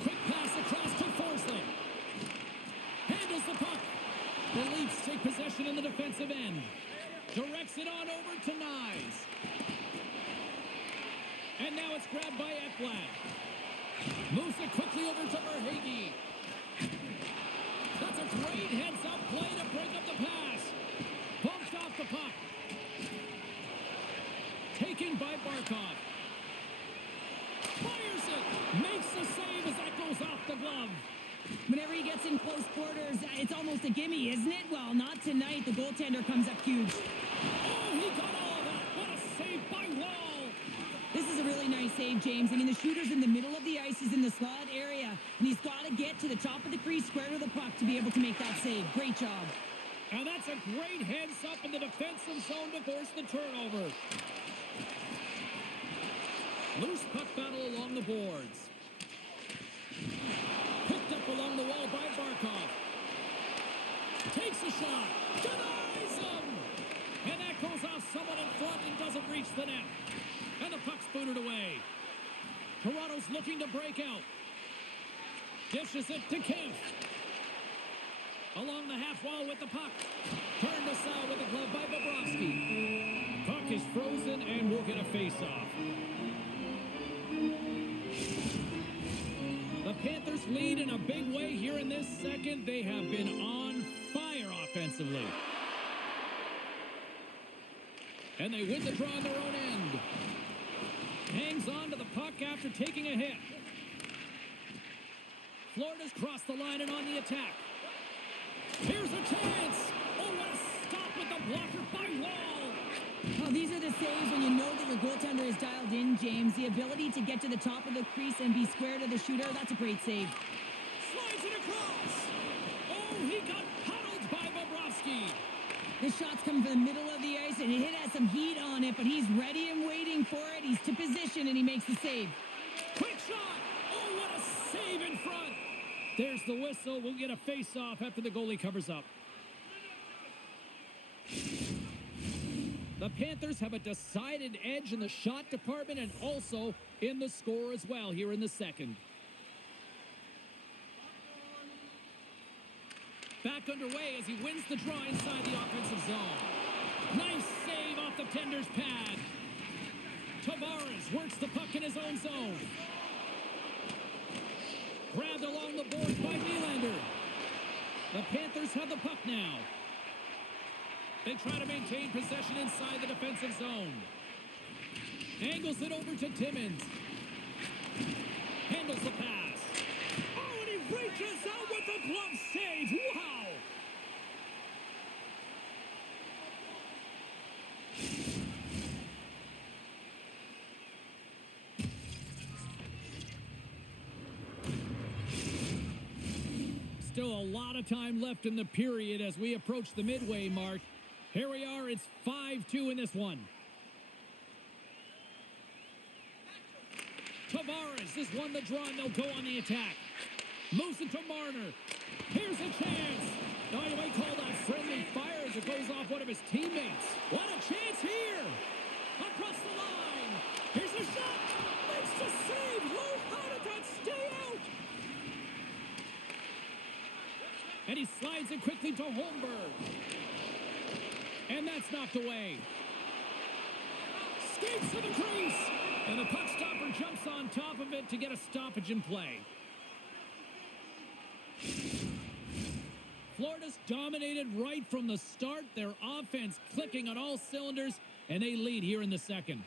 Quick pass across to Forsling. Handles the puck. The Leafs take possession in the defensive end. Directs it on over to Nyes. And now it's grabbed by Ekblad. Moves it quickly over to Verhaeghe. That's a great heads-up play to break up the pass. Bumped off the puck. Taken by Barkov. Fires it. Makes the save as that goes off the glove. Whenever he gets in close quarters, it's almost a gimme, isn't it? Well, not tonight. The goaltender comes up huge. Oh, he got all of that. What a save by Wall. This is a really nice nice save, James. I mean, the shooter's in the middle of the ice. He's in the slot area, and he's got to get to the top of the crease, square to the puck, to be able to make that save. Great job. And that's a great heads-up in the defensive zone to force the turnover. Loose puck battle along the boards. Picked up along the wall by Barkov. Takes a shot. Denies him! And that goes off someone in front and doesn't reach the net. And the puck's booted away. Toronto's looking to break out. Dishes it to Kemp. Along the half wall with the puck. Turned aside with the glove by Bobrovsky. Puck is frozen and we'll get a face-off. The Panthers lead in a big way here in this second. They have been on fire offensively. And they win the draw on their own end. Hangs on to the puck after taking a hit. Florida's crossed the line and on the attack. Here's a chance. Oh, what a stop with the blocker by Wall. Oh, these are the saves when you know that your goaltender is dialed in, James. The ability to get to the top of the crease and be square to the shooter, that's a great save. Slides it across. Oh, he got huddled by Bobrovsky. This shot's coming from the middle of the ice, and it has some heat on it, but he's ready and waiting for it. He's to position, and he makes the save. Quick shot. Oh, what a save in front. There's the whistle. We'll get a face-off after the goalie covers up. The Panthers have a decided edge in the shot department and also in the score as well here in the second. Back underway as he wins the draw inside the offensive zone. Nice save off the tender's pad. Tavares works the puck in his own zone. Grabbed along the boards by Nylander. The Panthers have the puck now. They try to maintain possession inside the defensive zone. Angles it over to Timmins. Handles the pass. Oh, and he reaches out with the glove save. Wow! Still a lot of time left in the period as we approach the midway mark. Here we are, it's 5-2 in this one. Tavares has won the draw and they'll go on the attack. Moves it to Marner. Here's a chance. Now you might call that friendly fire as it goes off one of his teammates. What a chance here. Across the line. Here's a shot. Makes the save. How did that stay out? And he slides it quickly to Holmberg. And that's knocked away. Skates to the crease. And the puck stopper jumps on top of it to get a stoppage in play. Florida's dominated right from the start. Their offense clicking on all cylinders. And they lead here in the second.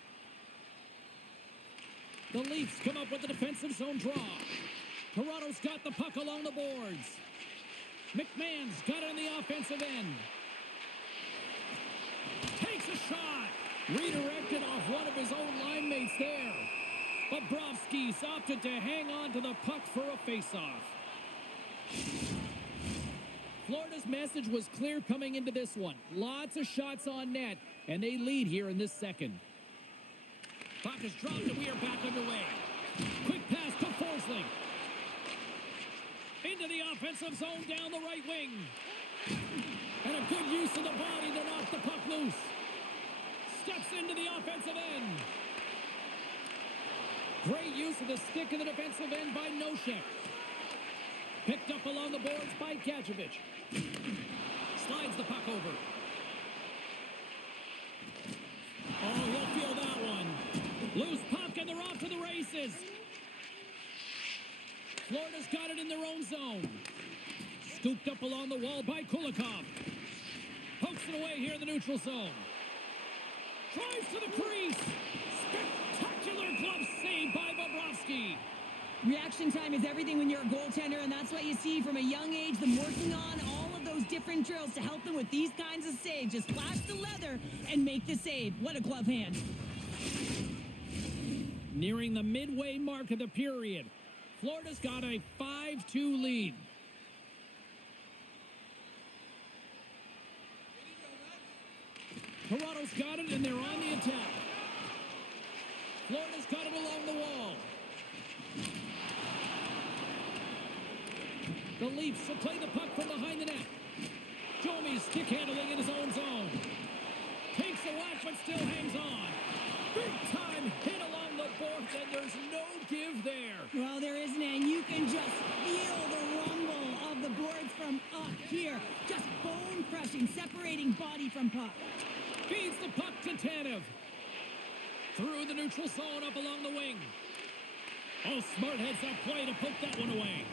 The Leafs come up with the defensive zone draw. Toronto's got the puck along the boards. McMahon's got it on the offensive end. Takes a shot. Redirected off one of his own line mates there. Bobrovsky's opted to hang on to the puck for a face-off. Florida's message was clear coming into this one. Lots of shots on net, and they lead here in this second. Puck is dropped, and we are back underway. Quick pass to Forsling. Into the offensive zone down the right wing. And a good use of the body to knock the puck loose. Steps into the offensive end. Great use of the stick in the defensive end by Nosek. Picked up along the boards by Gadjevich. Slides the puck over. Oh, he'll feel that one. Loose puck, and they're off to the races. Florida's got it in their own zone. Scooped up along the wall by Kulikov. Pokes it away here in the neutral zone. Drives to the crease. Spectacular glove save by Bobrovsky. Reaction time is everything when you're a goaltender, and that's what you see from a young age, them working on all of those different drills to help them with these kinds of saves. Just flash the leather and make the save. What a glove hand. Nearing the midway mark of the period. Florida's got a 5-2 lead. Toronto's got it, and they're on the attack. Florida's got it along the wall. The Leafs will play the puck from behind the net. Domi stick handling in his own zone. Takes a whack, but still hangs on. Big time hit along the boards, and there's no give there. Well, there isn't, and you can just feel the rumble of the boards from up here. Just bone crushing, separating body from puck. Feeds the puck to Tanev. Through the neutral zone up along the wing. Oh, Smart heads up play to poke that one away.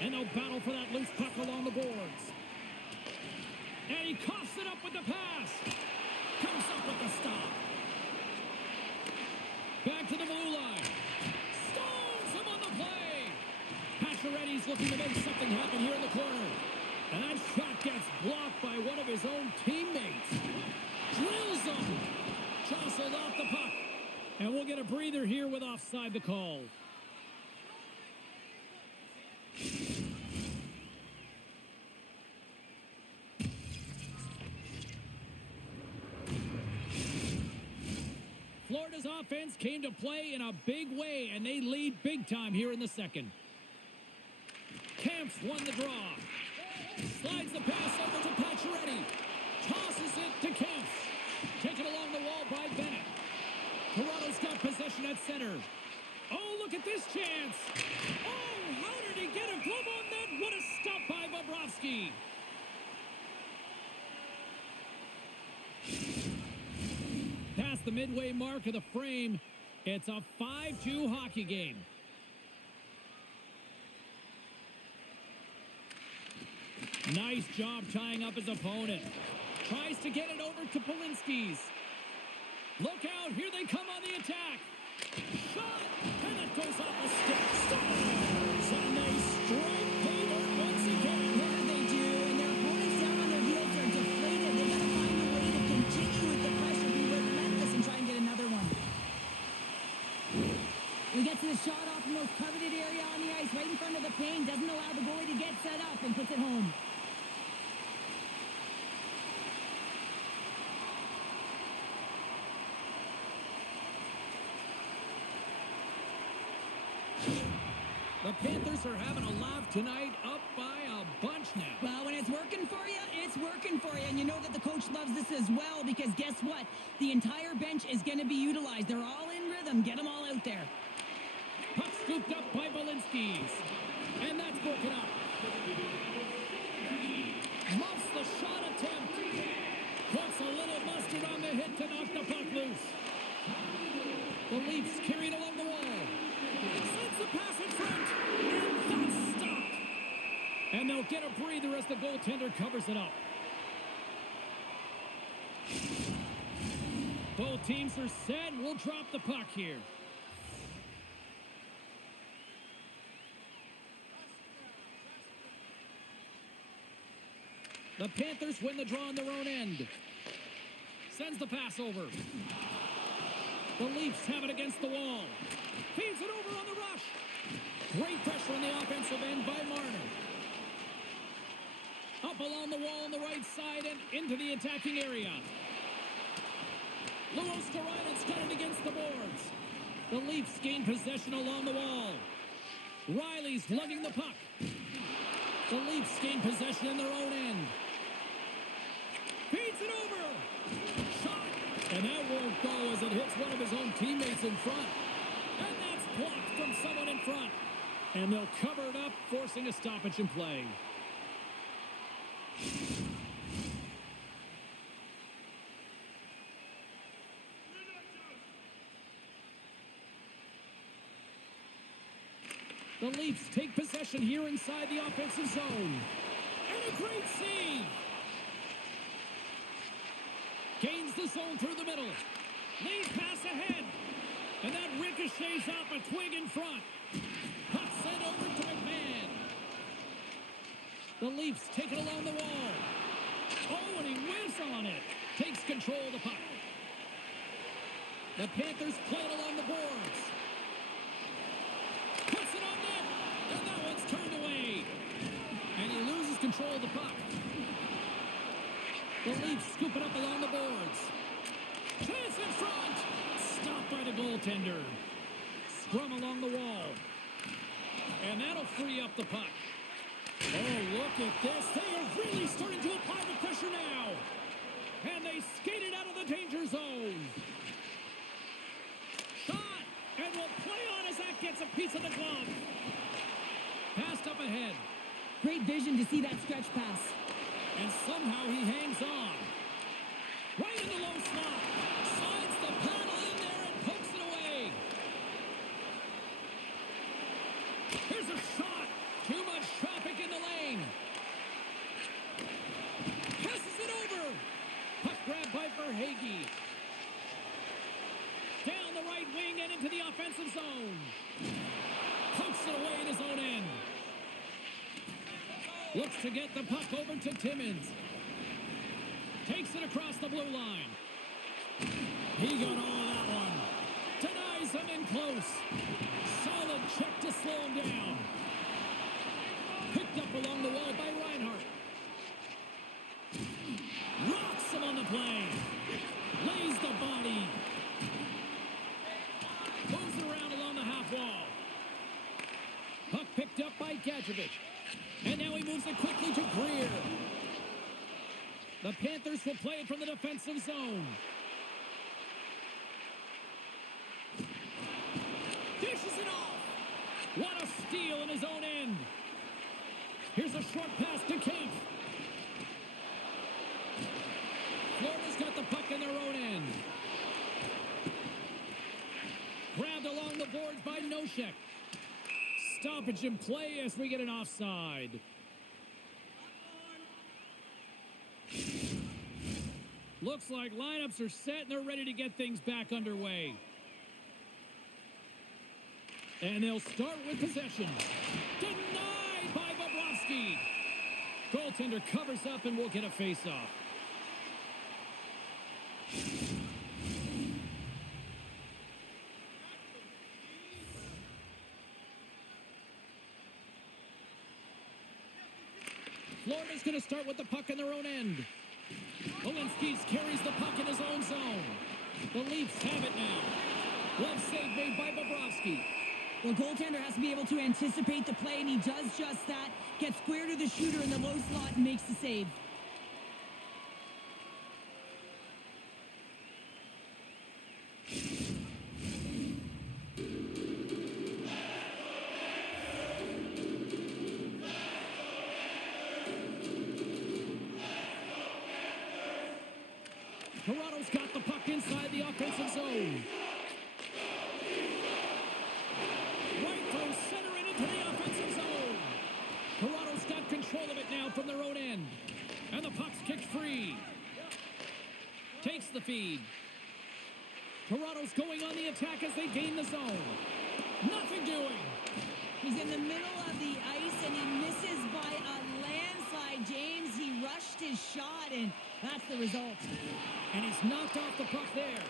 And they'll battle for that loose puck along the boards. And he coughs it up with the pass. Comes up with the stop. Back to the blue line. Stones him on the play. Pacioretty's looking to make something happen here in the corner. And that shot gets blocked by one of his own teammates. Drills him. Jostled off the puck. And we'll get a breather here with offside the call. Florida's offense came to play in a big way, and they lead big time here in the second. Camps won the draw. Slides the pass over to Pacioretty. Tosses it to Camps. Taken along the wall by Bennett. Toronto's got possession at center. Oh, look at this chance. Oh, how did he get a glove on that? What a stop by Bobrovsky. Past the midway mark of the frame, it's a 5-2 hockey game. Nice job tying up his opponent. Tries to get it over to Polinski's. Look out, here they come on the attack. Shot, and it goes off the stick. Stars, and they strike pay dirt once again. Yeah, they do, and their opponents down on their heels are deflated. They got to find a way to continue with the pressure, be relentless, and try and get another one. He gets the shot off the most coveted area on the ice, right in front of the paint, doesn't allow the goalie to get set up, and puts it home. The Panthers are having a laugh tonight, up by a bunch now. Well, when it's working for you, it's working for you. And you know that the coach loves this as well, because guess what? The entire bench is going to be utilized. They're all in rhythm. Get them all out there. Puck scooped up by Polinski's. And that's broken up. Muffs the shot attempt. Puts a little mustard on the hit to knock the puck loose. The Leafs carried along the wall. Sends the pass in front. And that's stopped. And they'll get a breather as the goaltender covers it up. Both teams are set. We'll drop the puck here. The Panthers win the draw on their own end. Sends the pass over. The Leafs have it against the wall. Feeds it over on the rush. Great pressure on the offensive end by Marner. Up along the wall on the right side and into the attacking area. Lewis to Ryland's got it against the boards. The Leafs gain possession along the wall. Riley's lugging the puck. The Leafs gain possession in their own end. Feeds it over. Shot. And that won't go as it hits one of his own teammates in front. And that's blocked from someone in front. And they'll cover it up, forcing a stoppage in play. The Leafs take possession here inside the offensive zone. And a great save. Gains the zone through the middle. Lead pass ahead. And that ricochets off a twig in front. Puck sent over to McMahon. The Leafs take it along the wall. Oh, and he whiffs on it. Takes control of the puck. The Panthers play it along the boards. control of the puck. The Leafs scoop it up along the boards. Chance in front. Stopped by the goaltender. Scrum along the wall. And that'll free up the puck. Oh, look at this. They are really starting to apply the pressure now. And they skated out of the danger zone. Shot. And will play on as that gets a piece of the glove. Passed up ahead. Great vision to see that stretch pass. And somehow he hangs on. Right in the low slot. Slides the paddle in there and pokes it away. Here's a shot. Too much traffic in the lane. Passes it over. Puck grab by Verhaeghe. Down the right wing and into the offensive zone. Pokes it away in his own end. Looks to get the puck over to Timmins. Takes it across the blue line. He got all of that one. Denies him in close. Solid check to slow him down. Picked up along the wall by Reinhart. Rocks him on the play. Lays the body. Moves it around along the half wall. Puck picked up by Gadjevich. And now he moves it quickly to Greer. The Panthers will play it from the defensive zone. Dishes it off. What a steal in his own end. Here's a short pass to Kampf. Florida's got the puck in their own end. Grabbed along the boards by Nosek. Stoppage in play as we get an offside. Looks like lineups are set and they're ready to get things back underway. And they'll start with possession. Denied by Bobrovsky. Goaltender covers up and we'll get a face-off. Florida's going to start with the puck in their own end. Olinsky carries the puck in his own zone. The Leafs have it now. Glove save made by Bobrovsky. The goaltender has to be able to anticipate the play, and he does just that. Gets square to the shooter in the low slot and makes the save. Toronto's got the puck inside the offensive zone. Right through center and into the offensive zone. Toronto's got control of it now from their own end. And the puck's kicked free. Takes the feed. Toronto's going on the attack as they gain the zone. Nothing doing. He's in the middle of the ice, and he misses by a landslide, James. He rushed his shot, and that's the result. And he's knocked off the puck there.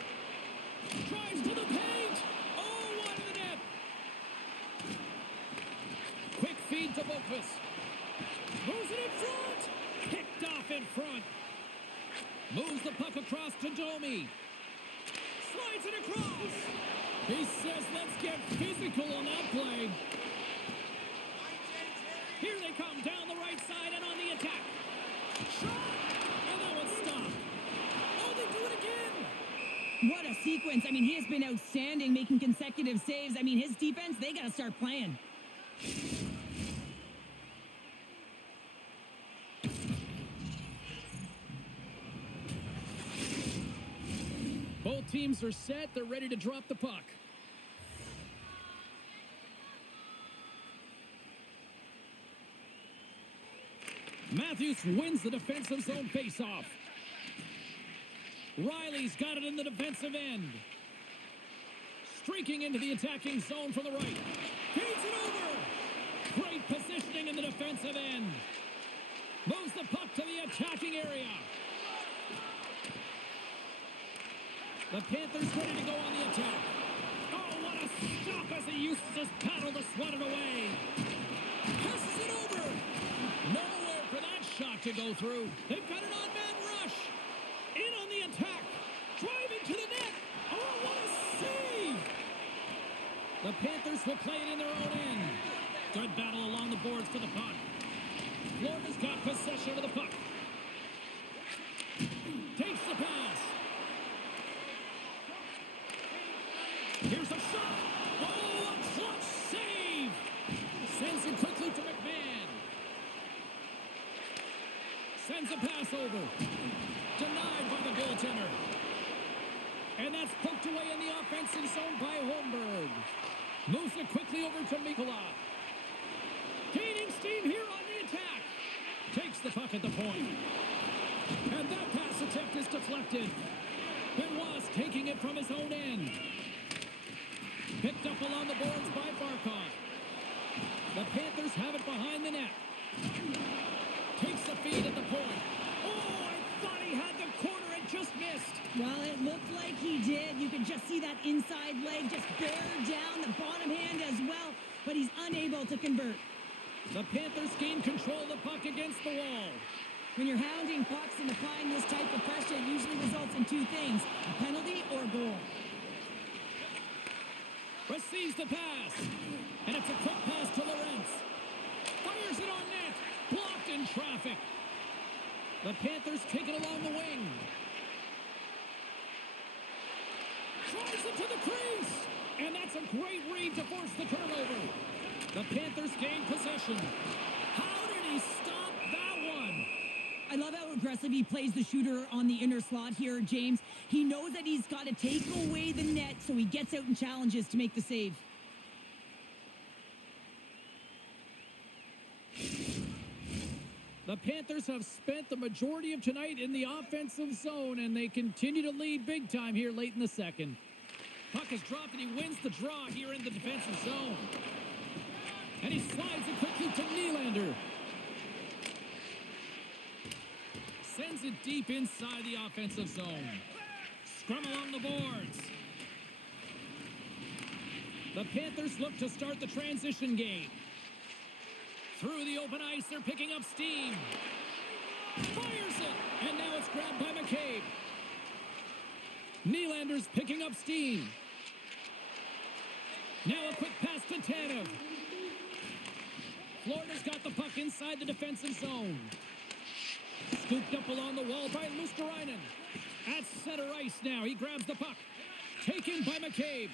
Drives to the paint. Oh, wide of the net. Quick feed to Boqvist. Moves it in front. Picked off in front. Moves the puck across to Domi. Slides it across. He says, let's get physical on that play. Here they come down the right side and on the attack. Shot. And that one's stopped. Oh, they do it again. What a sequence. I mean, he has been outstanding, making consecutive saves. I mean, his defense, they got to start playing. Both teams are set. They're ready to drop the puck. Matthews wins the defensive zone faceoff. Riley's got it in the defensive end. Streaking into the attacking zone from the right. Feeds it over. Great positioning in the defensive end. Moves the puck to the attacking area. The Panthers ready to go on the attack. Oh, what a stop as he uses his paddle to swat it away. Passes it over. Nowhere for that puck to go through. They've got an on-man rush. In on the attack. Driving to the net. Oh, what a save! The Panthers will play it in their own end. Good battle along the boards for the puck. Florida's got possession of the puck. Takes the pass. Here's a shot. Oh, a clutch save. Sends it quickly to McMahon. Sends a pass over. Denied by the goaltender. And that's poked away in the offensive zone by Holmberg. Moves it quickly over to Mikola. Gaining steam here on the attack. Takes the puck at the point. And that pass attempt is deflected. Benoit's taking it from his own end. Picked up along the boards by Barkov. The Panthers have it behind the net. Takes the feed at the point. Oh, I thought he had the corner and just missed. Well, it looked like he did. You could just see that inside leg just bear down the bottom hand as well, but he's unable to convert. The Panthers gain control of the puck against the wall. When you're hounding pucks and applying this type of pressure, it usually results in two things, a penalty or goal. Receives the pass. And it's a quick pass to Lorentz. Fires it on net. Blocked in traffic. The Panthers take it along the wing. Drives it to the crease. And that's a great read to force the turnover. The Panthers gain possession. How did he stop that one? I love how aggressive he plays the shooter on the inner slot here, James. He knows that he's got to take away the net, so he gets out and challenges to make the save. The Panthers have spent the majority of tonight in the offensive zone, and they continue to lead big time here late in the second. Puck is dropped, and he wins the draw here in the defensive zone. And he slides it quickly to Nylander. Sends it deep inside the offensive zone. Scrum along the boards. The Panthers look to start the transition game. Through the open ice, they're picking up steam. Fires it, and now it's grabbed by McCabe. Nylander's picking up steam. Now a quick pass to Tanev. Florida's got the puck inside the defensive zone. Scooped up along the wall by Luskarainen. At center ice now. He grabs the puck. Taken by McCabe.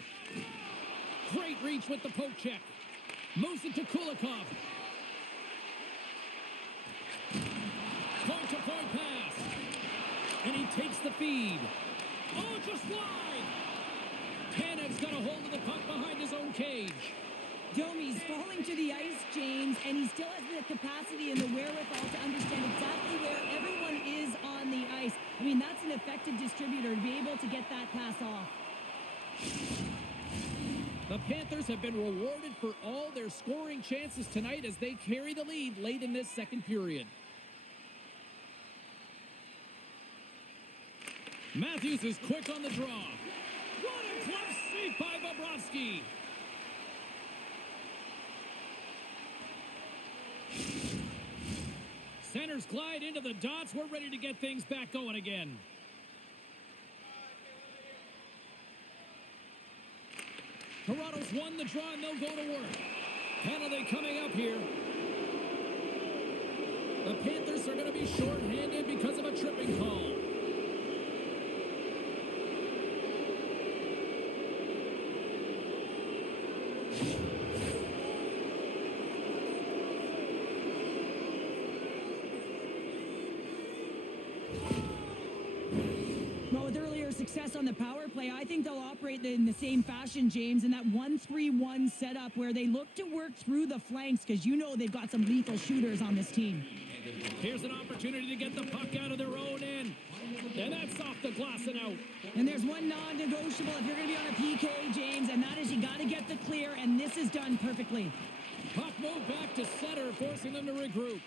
Great reach with the poke check. Moves it to Kulikov. Point-to-point pass. And he takes the feed. Oh, just wide. Tanev's got a hold of the puck behind his own cage. Domi's falling to the ice, James, and he still has the capacity and the wherewithal to understand exactly where everyone is on the ice. I mean, that's an effective distributor to be able to get that pass off. The Panthers have been rewarded for all their scoring chances tonight as they carry the lead late in this second period. Matthews is quick on the draw. What a close save by Bobrovsky. Centers glide into the dots. We're ready to get things back going again. Toronto's won the draw and they'll go to work. Penalty coming up here. The Panthers are going to be shorthanded because of a tripping call. Well, with earlier success on the power play, I think they'll operate in the same fashion, James, in that 1-3-1 setup where they look to work through the flanks because you know they've got some lethal shooters on this team. Here's an opportunity to get the puck out of their own end. And that's off the glass and out. And there's one non-negotiable if you're going to be on a PK, James, and that is you got to get the clear, and this is done perfectly. Puck moved back to center, forcing them to regroup.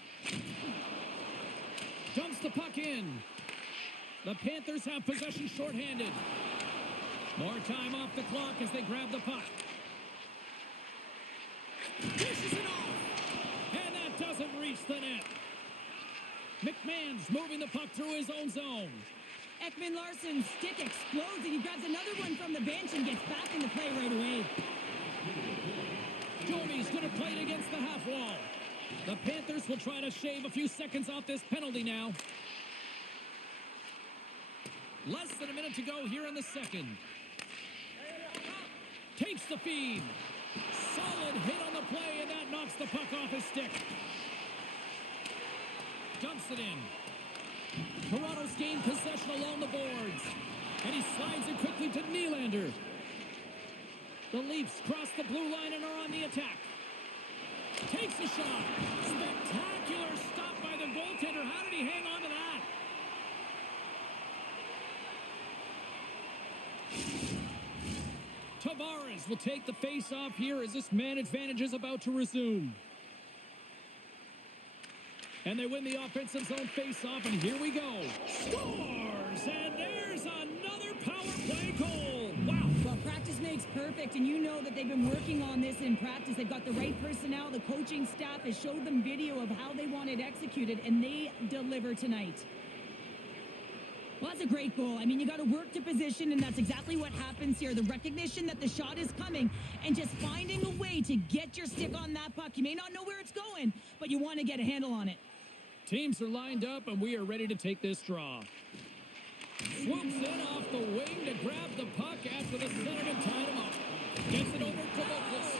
Dumps the puck in. The Panthers have possession shorthanded. More time off the clock as they grab the puck. Dishes it off. And that doesn't reach the net. McMahon's moving the puck through his own zone. Ekman Larsson's stick explodes, and he grabs another one from the bench and gets back in the play right away. Domi's going to play it against the half wall. The Panthers will try to shave a few seconds off this penalty now. Less than a minute to go here in the second. Takes the feed. Solid hit on the play, and that knocks the puck off his stick. Dumps it in. Toronto's gained possession along the boards. And he slides it quickly to Nylander. The Leafs cross the blue line and are on the attack. Takes a shot. Spectacular stop by the goaltender. How did he hang on to that? Tavares will take the face-off here as this man advantage is about to resume. And they win the offensive zone face-off, and here we go. Scores! And there's another power play goal. Wow. Well, practice makes perfect, and you know that they've been working on this in practice. They've got the right personnel. The coaching staff has showed them video of how they want it executed, and they deliver tonight. Well, that's a great goal. I mean, you got to work to position, and that's exactly what happens here. The recognition that the shot is coming and just finding a way to get your stick on that puck. You may not know where it's going, but you want to get a handle on it. Teams are lined up, and we are ready to take this draw. Swoops in off the wing to grab the puck after the centerman tied him up. Gets it over to Lopez.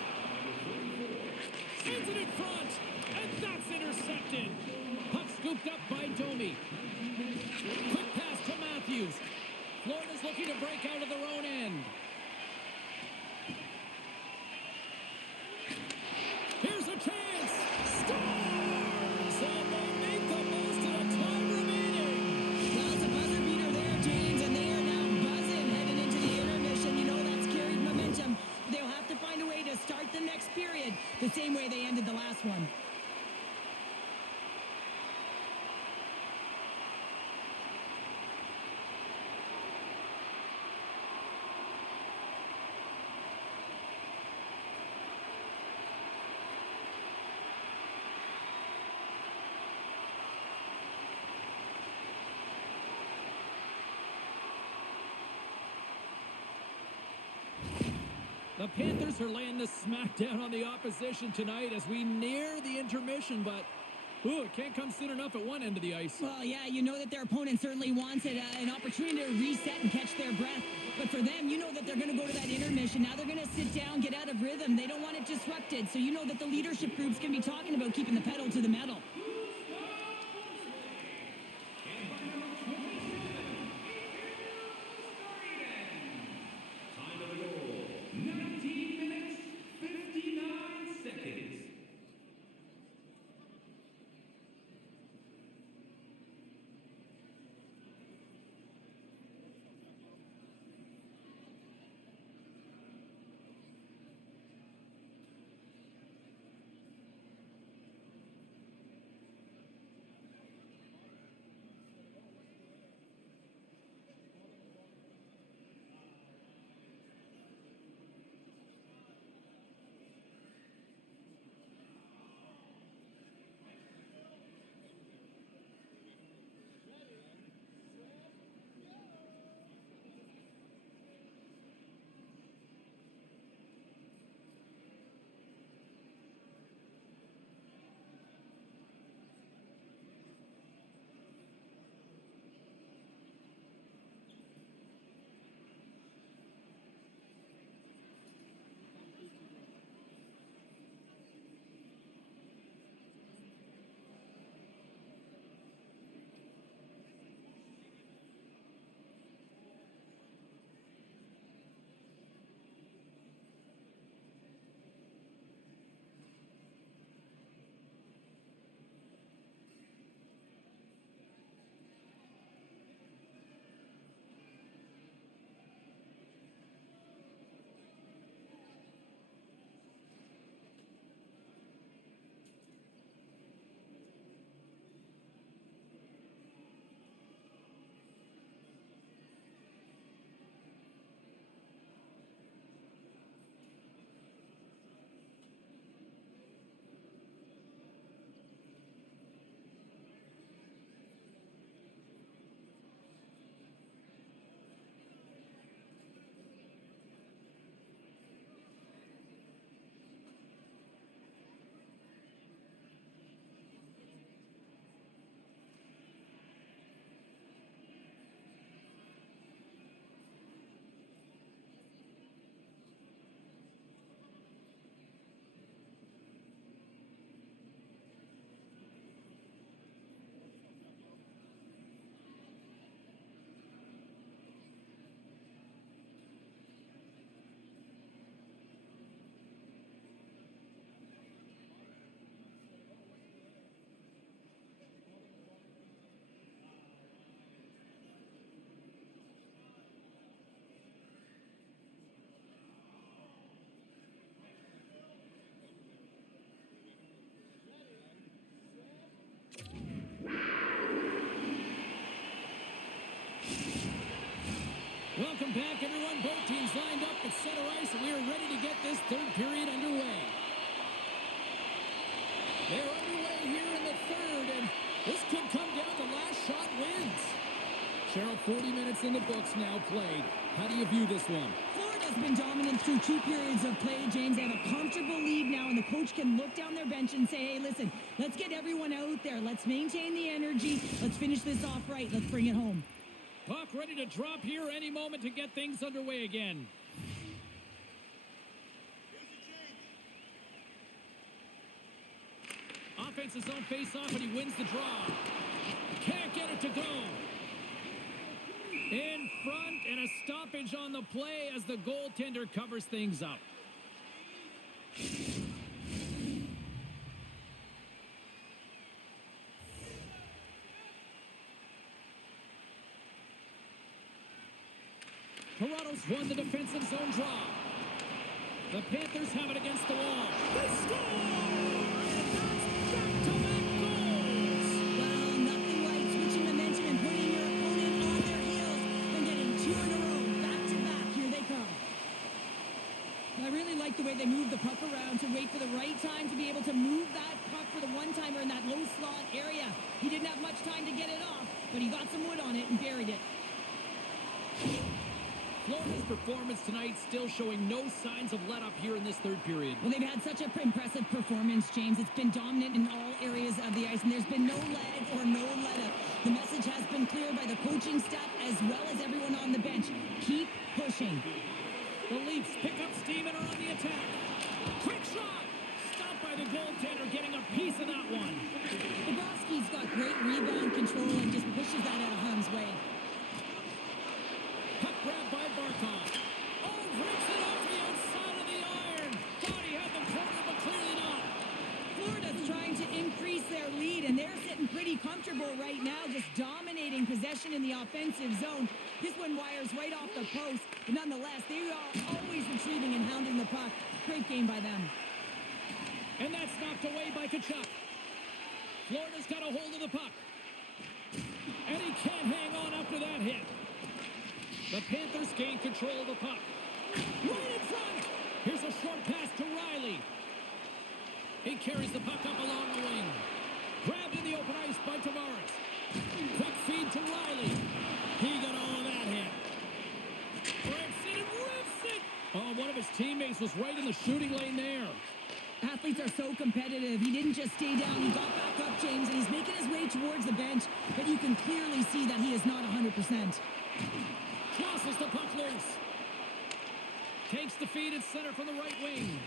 Sends it in front, and that's intercepted. Puck scooped up by Domi. Quick pass to Matthews. Florida's looking to break out of their own end. Here's a chance. Scores! And they make the most of the time remaining. Well, it's a buzzer beater there, James, and they are now buzzing heading into the intermission. You know that's carried momentum. They'll have to find a way to start the next period the same way they ended the last one. The Panthers are laying the smackdown on the opposition tonight as we near the intermission, but it can't come soon enough at one end of the ice. Well, yeah, you know that their opponent certainly wants it, an opportunity to reset and catch their breath. But for them, you know that they're going to go to that intermission. Now they're going to sit down, get out of rhythm. They don't want it disrupted. So you know that the leadership group's going to be talking about keeping the pedal to the metal. 40 minutes in the books now played. How do you view this one? Florida's been dominant through 2 periods of play, James. They have a comfortable lead now, and the coach can look down their bench and say, hey, listen, let's get everyone out there. Let's maintain the energy. Let's finish this off right. Let's bring it home. Puck ready to drop here any moment to get things underway again. Offense's own face-off, and he wins the draw. Can't get it to go. In front, and a stoppage on the play as the goaltender covers things up. Toronto's won the defensive zone draw. The Panthers have it against the wall. They score! Back-to-back goals! Well, nothing like switching momentum and putting your opponent on their heels and getting 2 in a row. Back-to-back. Here they come. I really like the way they move the puck around to wait for the right time to be able to move that puck for the one-timer in that low slot area. He didn't have much time to get it off, but he got some wood on it and buried it. Florida's performance tonight still showing no signs of let-up here in this third period. Well, they've had such an impressive performance, James. It's been dominant in all areas of the ice, and there's been no lag or no let-up. The message has been clear by the coaching staff as well as everyone on the bench. Keep pushing. The Leafs pick up steam and are on the attack. Quick shot! Stopped by the goaltender, getting a piece of that one. Bobrovsky's got great rebound control and just pushes that out of harm's way. Puck grabbed by Barkov. Oh, rips it off the outside of the iron. Thought he had the corner, but clearly not. Florida's trying to increase their lead, and they're sitting pretty comfortable right now, just dominating possession in the offensive zone. This one wires right off the post, but nonetheless, they are always retrieving and hounding the puck. Great game by them. And that's knocked away by Tkachuk. Florida's got a hold of the puck. And he can't hang on after that hit. The Panthers gain control of the puck. Right in front! Here's a short pass to Riley. He carries the puck up along the wing. Grabbed in the open ice by Tavares. Quick feed to Riley. He got all of that hit. Rips it and rips it! Oh, one of his teammates was right in the shooting lane there. Athletes are so competitive. He didn't just stay down. He got back up, James, and he's making his way towards the bench, but you can clearly see that he is not 100%. Crosses the puck loose. Takes the feed at center from the right wing.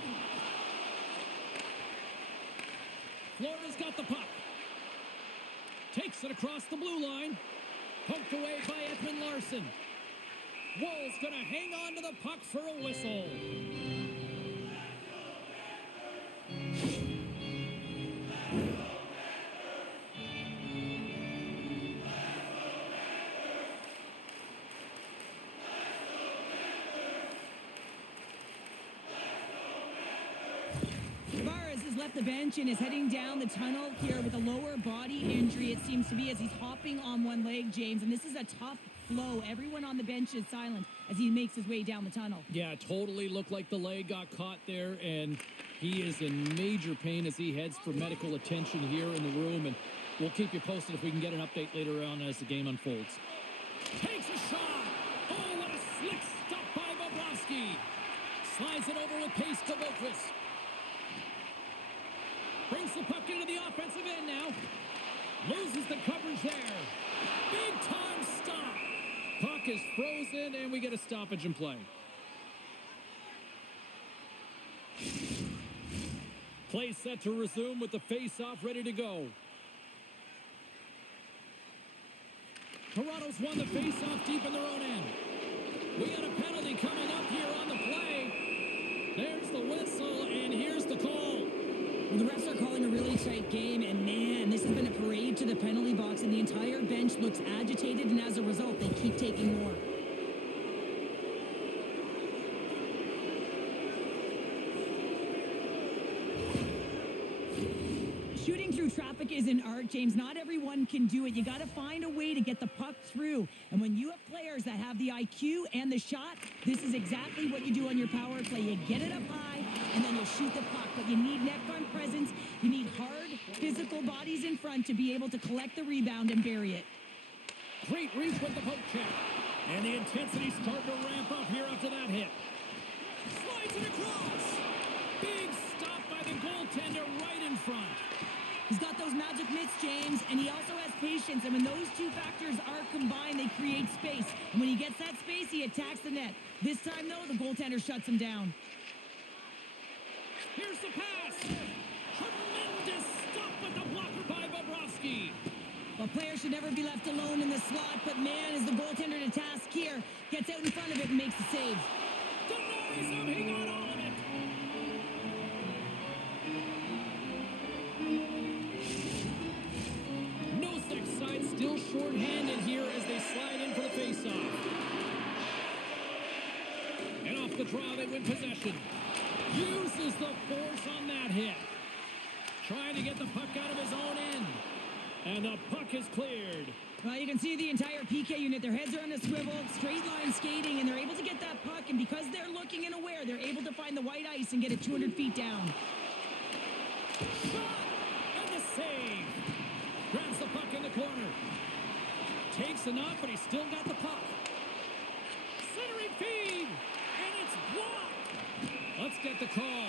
Florida's got the puck. Takes it across the blue line. Poked away by Edmund Larson. Woll's going to hang on to the puck for a whistle. Left the bench and is heading down the tunnel here with a lower body injury, it seems to be, as he's hopping on one leg, James. And this is a tough flow. Everyone on the bench is silent as he makes his way down the tunnel. Yeah, totally looked like the leg got caught there, and he is in major pain as he heads for medical attention here in the room. And we'll keep you posted if we can get an update later on as the game unfolds. Takes a shot. Oh, what a slick stop by Bobrovsky. Slides it over with pace to Boquist. Brings the puck into the offensive end now. Loses the coverage there. Big time stop. Puck is frozen, and we get a stoppage in play. Play set to resume with the face-off ready to go. Toronto's won the face-off deep in their own end. We got a penalty coming up here on the play. There's the whistle, and here's the call. Well, the refs are calling a really tight game, and man, this has been a parade to the penalty box, and the entire bench looks agitated, and as a result, they keep taking more. Shooting through traffic is an art, James. Not everyone can do it. You got to find a way to get the puck through. And when you have players that have the IQ and the shot, this is exactly what you do on your power play. You get it up high, and then you shoot the puck. But you need neck-on presence. You need hard, physical bodies in front to be able to collect the rebound and bury it. Great reach with the poke check. And the intensity's starting to ramp up here after that hit. Slides it across. Big stop by the goaltender right in front. He's got those magic mitts, James, and he also has patience. And when those two factors are combined, they create space. And when he gets that space, he attacks the net. This time, though, the goaltender shuts him down. Here's the pass. Tremendous stop with the blocker by Bobrovsky. Well, players should never be left alone in the slot, but man, is the goaltender to task here. Gets out in front of it and makes the save. Denies him. He got all of it. Nosek's side still short-handed here as they slide in for the face-off. And off the draw, they win possession. Uses the force on that hit. Trying to get the puck out of his own end. And the puck is cleared. Well, you can see the entire PK unit. Their heads are on a swivel, straight line skating, and they're able to get that puck. And because they're looking and aware, they're able to find the white ice and get it 200 feet down. Shot! And the save. Grabs the puck in the corner. Takes enough, but he's still got the puck. Centering feed. And it's blocked. Let's get the call.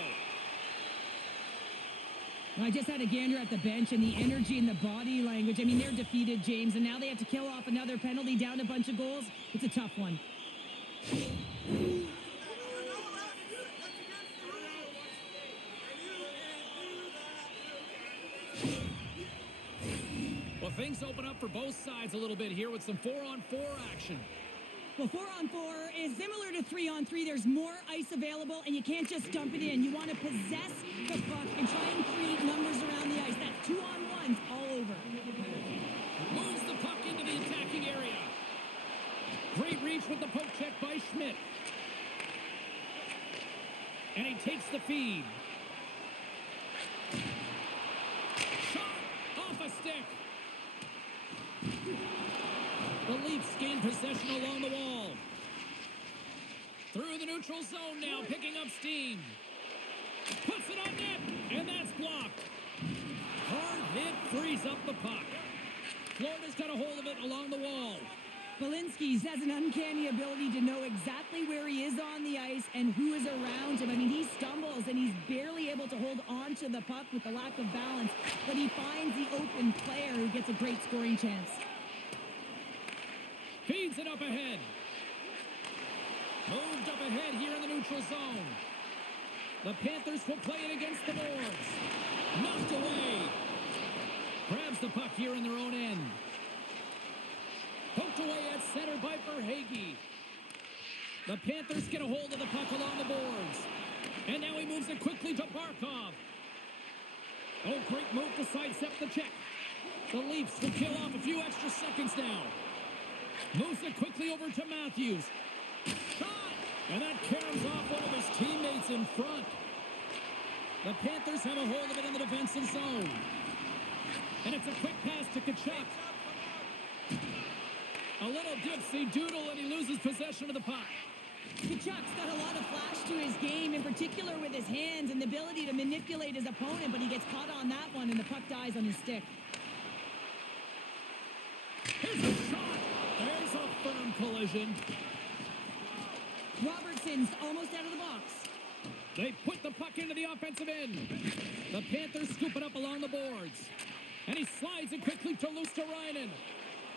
I just had a gander at the bench, and the energy and the body language. I mean, they're defeated, James, and now they have to kill off another penalty, down a bunch of goals. It's a tough one. Well, things open up for both sides a little bit here with some 4-on-4 action. Well, 4-on-4 is similar to 3-on-3. There's more ice available, and you can't just dump it in. You want to possess the puck and try and create numbers around the ice. That's 2-on-1s all over. Moves the puck into the attacking area. Great reach with the poke check by Schmidt. And he takes the feed. Shot off a stick. The Leafs gain possession along the wall. Through the neutral zone now, picking up steam. Puts it on net, and that's blocked. Hard hit frees up the puck. Florida's got a hold of it along the wall. Belinsky's has an uncanny ability to know exactly where he is on the ice and who is around him. I mean, he stumbles, and he's barely able to hold on to the puck with the lack of balance, but he finds the open player who gets a great scoring chance. Feeds it up ahead. Moved up ahead here in the neutral zone. The Panthers will play it against the boards. Knocked away. Grabs the puck here in their own end. Poked away at center by Verhaeghe. The Panthers get a hold of the puck along the boards. And now he moves it quickly to Barkov. Oh, great move to sidestep the check. The Leafs will kill off a few extra seconds now. Moves it quickly over to Matthews. Shot! And that carries off one of his teammates in front. The Panthers have a hold of it in the defensive zone. And it's a quick pass to Tkachuk. A little dipsy doodle, and he loses possession of the puck. Tkachuk's got a lot of flash to his game, in particular with his hands and the ability to manipulate his opponent, but he gets caught on that one, and the puck dies on his stick. Here's a shot. There's a firm collision. Robertson's almost out of the box. They put the puck into the offensive end. The Panthers scoop it up along the boards. And he slides it quickly to Luosterainen.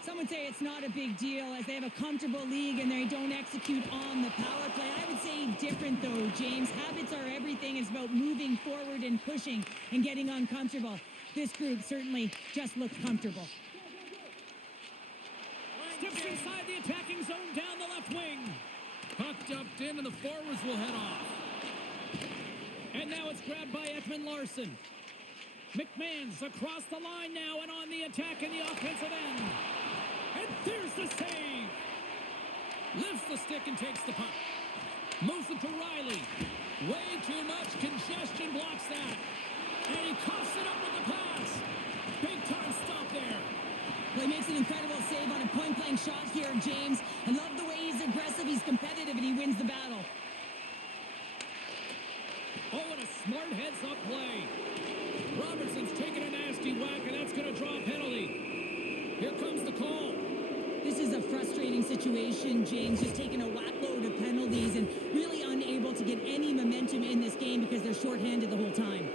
Some would say it's not a big deal as they have a comfortable league and they don't execute on the power play. I would say different though, James. Habits are everything. It's about moving forward and pushing and getting uncomfortable. This group certainly just looks comfortable. Steps inside the attacking zone down the left wing. Puck dumped in and the forwards will head off. And now it's grabbed by Ekman Larson. McMahon's across the line now and on the attack in the offensive end. And there's the save. Lifts the stick and takes the puck. Moves it to Riley. Way too much congestion blocks that. And he coughs it up with the pass. Big time stop there. Well, he makes an incredible save on a point-blank shot here, James. I love the way he's aggressive, he's competitive, and he wins the battle. Oh, and a smart heads-up play. Robertson's taking a nasty whack, and that's going to draw a penalty. Here comes the call. This situation, James, just taking a whackload of penalties and really unable to get any momentum in this game because they're shorthanded the whole time.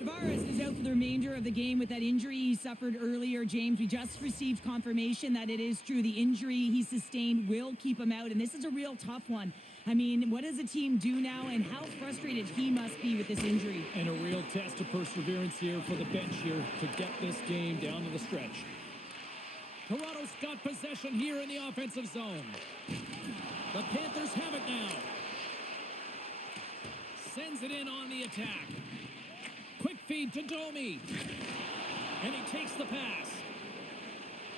Tavares is out for the remainder of the game with that injury he suffered earlier. James, we just received confirmation that it is true. The injury he sustained will keep him out, and this is a real tough one. I mean, what does the team do now, and how frustrated he must be with this injury? And a real test of perseverance here for the bench here to get this game down to the stretch. Toronto's got possession here in the offensive zone. The Panthers have it now. Sends it in on the attack. Quick feed to Domi. And he takes the pass.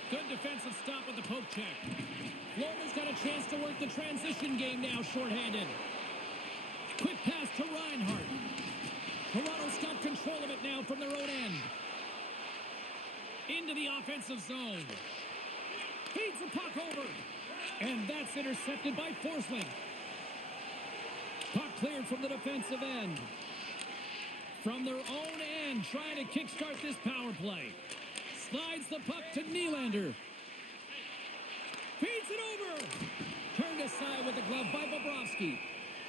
Good defensive stop with the poke check. Florida's got a chance to work the transition game now, shorthanded. Quick pass to Reinhart. Toronto's got control of it now from their own end. Into the offensive zone. Feeds the puck over. And that's intercepted by Forsling. Puck cleared from the defensive end. From their own end, trying to kickstart this power play. Slides the puck to Nylander. Feeds it over. Turned aside with the glove by Bobrovsky.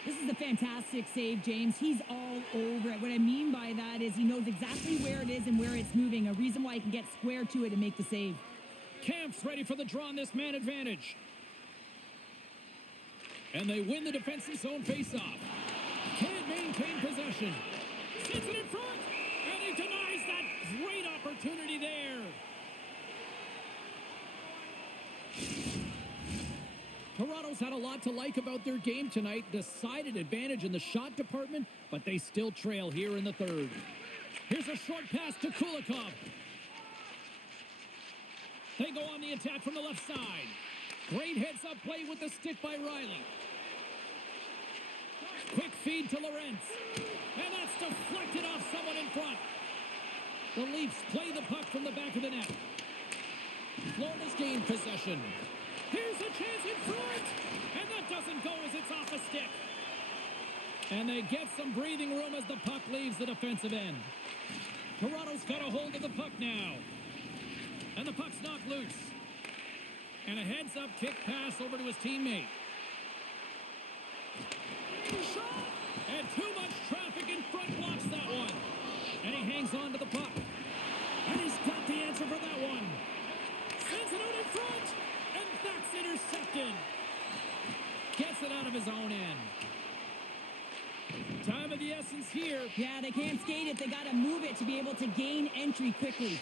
This is a fantastic save, James. He's all over it. What I mean by that is he knows exactly where it is and where it's moving. A reason why he can get square to it and make the save. Camp's ready for the draw on this man advantage. And they win the defensive zone faceoff. Can't maintain possession. Sits it in front. And he denies that great opportunity there. Toronto's had a lot to like about their game tonight. Decided advantage in the shot department, but they still trail here in the third. Here's a short pass to Kulikov. They go on the attack from the left side. Great heads-up play with the stick by Riley. Quick feed to Lorentz. And that's deflected off someone in front. The Leafs play the puck from the back of the net. Florida's gained possession. Here's a chance in front. And that doesn't go as it's off a stick. And they get some breathing room as the puck leaves the defensive end. Toronto's got a hold of the puck now. And the puck's knocked loose. And a heads-up kick pass over to his teammate. Shot! And too much traffic in front blocks that one. And he hangs on to the puck. And he's got the answer for that one. Sends it out in front. And that's intercepted. Gets it out of his own end. Time of the essence here. Yeah, they can't skate it. They got to move it to be able to gain entry quickly.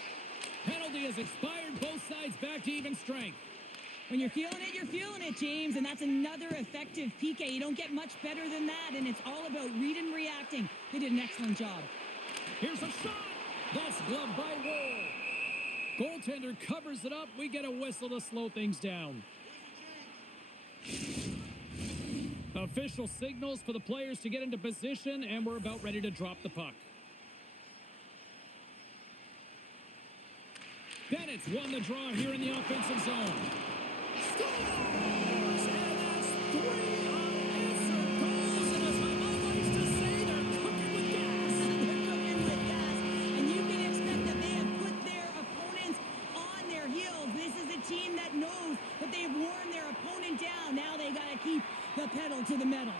Penalty has expired. Both sides back to even strength. When you're feeling it, James, and that's another effective PK. You don't get much better than that, and it's all about read and reacting. They did an excellent job. Here's a shot. That's gloved by Woll. Goaltender covers it up. We get a whistle to slow things down. Official signals for the players to get into position, and we're about ready to drop the puck. Bennett's won the draw here in the offensive zone. Scores! And that's 3 unanswered goals. And as my mom likes to say, they're cooking with gas. They're cooking with gas. And you can expect that they have put their opponents on their heels. This is a team that knows that they've worn their opponent down. Now they got to keep the pedal to the metal.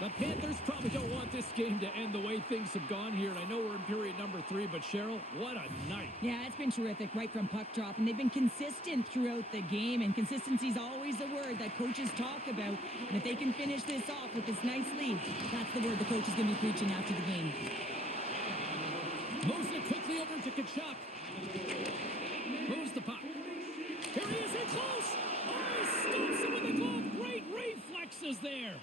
The Panthers probably don't want this game to end the way things have gone here. And I know we're in period number 3, but Cheryl, what a night. Yeah, it's been terrific right from puck drop. And they've been consistent throughout the game. And consistency is always a word that coaches talk about. And if they can finish this off with this nice lead, that's the word the coach is going to be preaching after the game. Moves it quickly over to Kachuk. Moves the puck. Here he is in close. Oh, he stops him with the glove. Great reflexes there.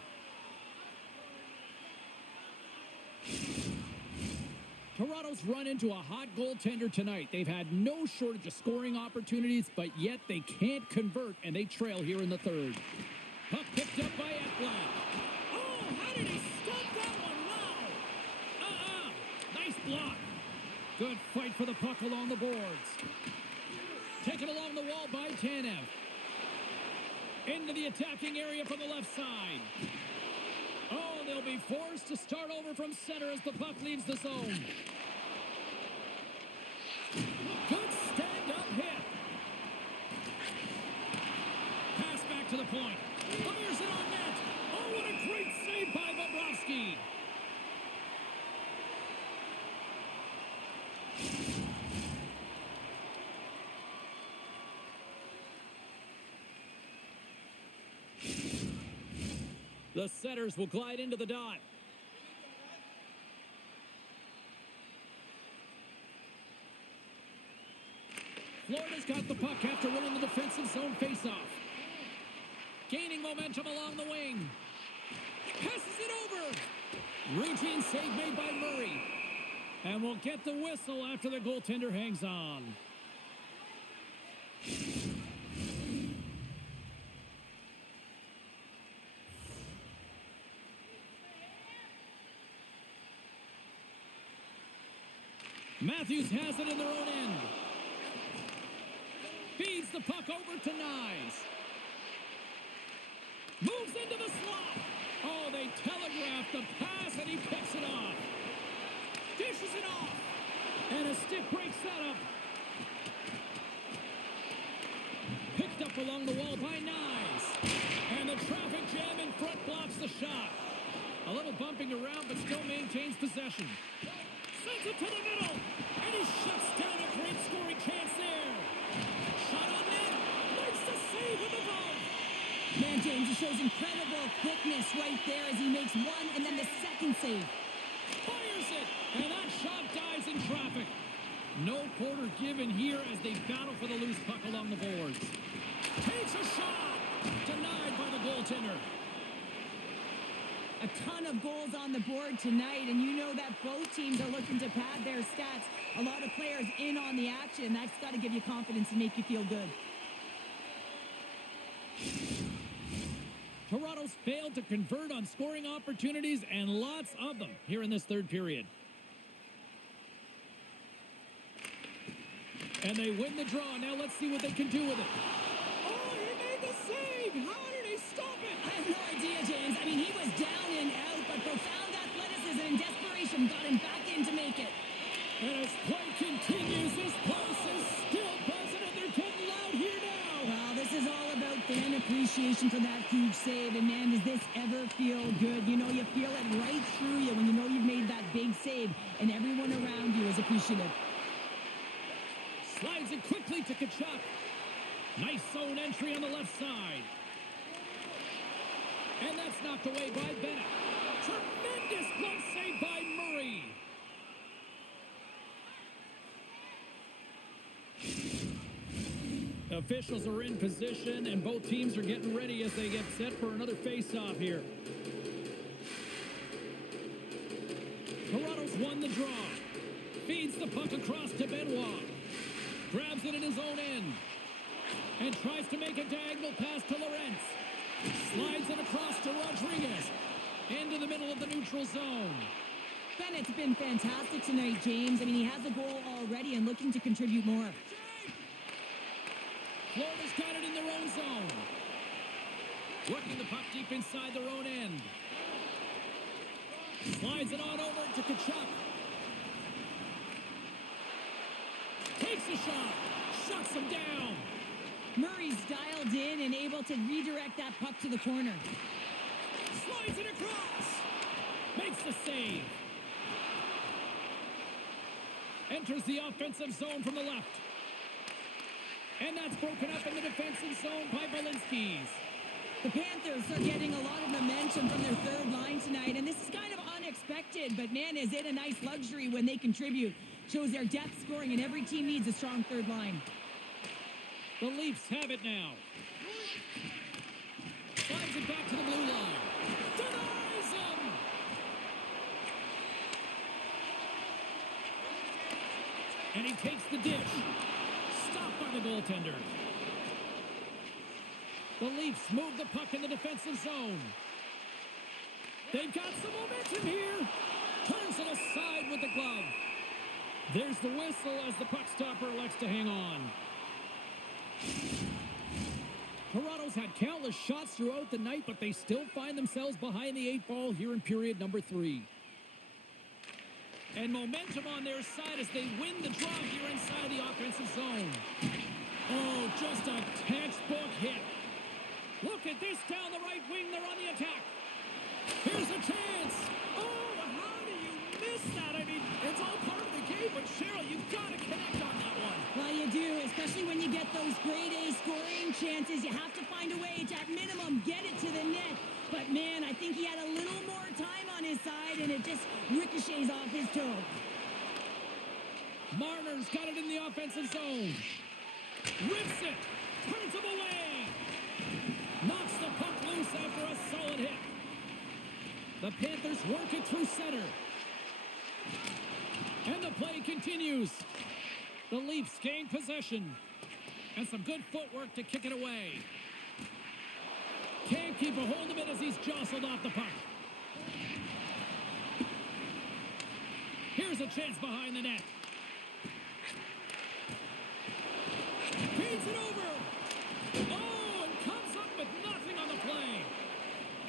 Toronto's run into a hot goaltender tonight. They've had no shortage of scoring opportunities, but yet they can't convert, and they trail here in the third. Puck picked up by Ekblad. Oh, how did he stop for the puck along the boards. Taken along the wall by Tanev. Into the attacking area from the left side. Oh, they'll be forced to start over from center as the puck leaves the zone. Good stand-up hit. Pass back to the point. Fires it on net. Oh, what a great save by Bobrovsky. The setters will glide into the dot. Florida's got the puck after winning the defensive zone faceoff. Gaining momentum along the wing. Passes it over. Routine save made by Murray. And we'll get the whistle after the goaltender hangs on. Matthews has it in their own end. Feeds the puck over to Nyes. Moves into the slot. Oh, they telegraph the pass, and he picks it off. Dishes it off. And a stick break setup. Picked up along the wall by Nyes. And the traffic jam in front blocks the shot. A little bumping around, but still maintains possession. Sends it to the middle. And he shuts down a great scoring chance there. Shot on net. Makes the save with the glove. Man, James, he shows incredible quickness right there as he makes one and then the second save. Fires it. And that shot dies in traffic. No quarter given here as they battle for the loose puck along the boards. Takes a shot. Denied by the goaltender. A ton of goals on the board tonight, and you know that both teams are looking to pad their stats. A lot of players in on the action. That's got to give you confidence and make you feel good. Toronto's failed to convert on scoring opportunities, and lots of them here in this third period. And they win the draw. Now let's see what they can do with it. Oh, he made the save! How did he stop it? I have no idea, James. I mean, he was down and out, but profound athleticism and desperation got him back in to make it. And as play continues, this place is still buzzing, and they're getting loud here now. Well, this is all about fan appreciation for that huge save. And, man, does this ever feel good? You know, you feel it right through you when you know you've made that big save, and everyone around you is appreciative. Slides it quickly to Kachuk. Nice zone entry on the left side. And that's knocked away by Bennett. Tremendous glove save by Murray. Officials are in position, and both teams are getting ready as they get set for another face-off here. Toronto's won the draw. Feeds the puck across to Benoit. Grabs it in his own end. And tries to make a diagonal pass to Lorentz. Slides it across to Rodriguez. Into the middle of the neutral zone. Bennett's been fantastic tonight, James. I mean, he has a goal already and looking to contribute more. Florida's got it in their own zone. Working the puck deep inside their own end. Slides it on over to Kachuk. Takes a shot. Shuts him down. Murray's dialed in and able to redirect that puck to the corner. Slides it across. Makes the save. Enters the offensive zone from the left. And that's broken up in the defensive zone by Balinskis. The Panthers are getting a lot of momentum from their third line tonight, and this is kind of unexpected, but man, is it a nice luxury when they contribute. Shows their depth scoring, and every team needs a strong third line. The Leafs have it now. Slides it back to the blue line. Denies him! And he takes the dish. Stopped by the goaltender. The Leafs move the puck in the defensive zone. They've got some momentum here. Turns it aside with the glove. There's the whistle as the puck stopper elects to hang on. Toronto's had countless shots throughout the night, but they still find themselves behind the 8 ball here in period number 3. And momentum on their side as they win the draw here inside the offensive zone. Oh, just a textbook hit. Look at this down the right wing. They're on the attack. Here's a chance. Oh, how do you miss that? I mean, it's all part of the game, but Cheryl, you've got to connect on that one. Well, you do, especially when you get those grade A scoring chances. You have to find a way to, at minimum, get it to the net. But, man, I think he had a little more time on his side, and it just ricochets off his toe. Marner's got it in the offensive zone. Rips it. Turns him away. Knocks the puck loose after a solid hit. The Panthers work it through center. And the play continues. The Leafs gain possession. And some good footwork to kick it away. Can't keep a hold of it as he's jostled off the puck. Here's a chance behind the net. Feeds it over. Oh, and comes up with nothing on the play.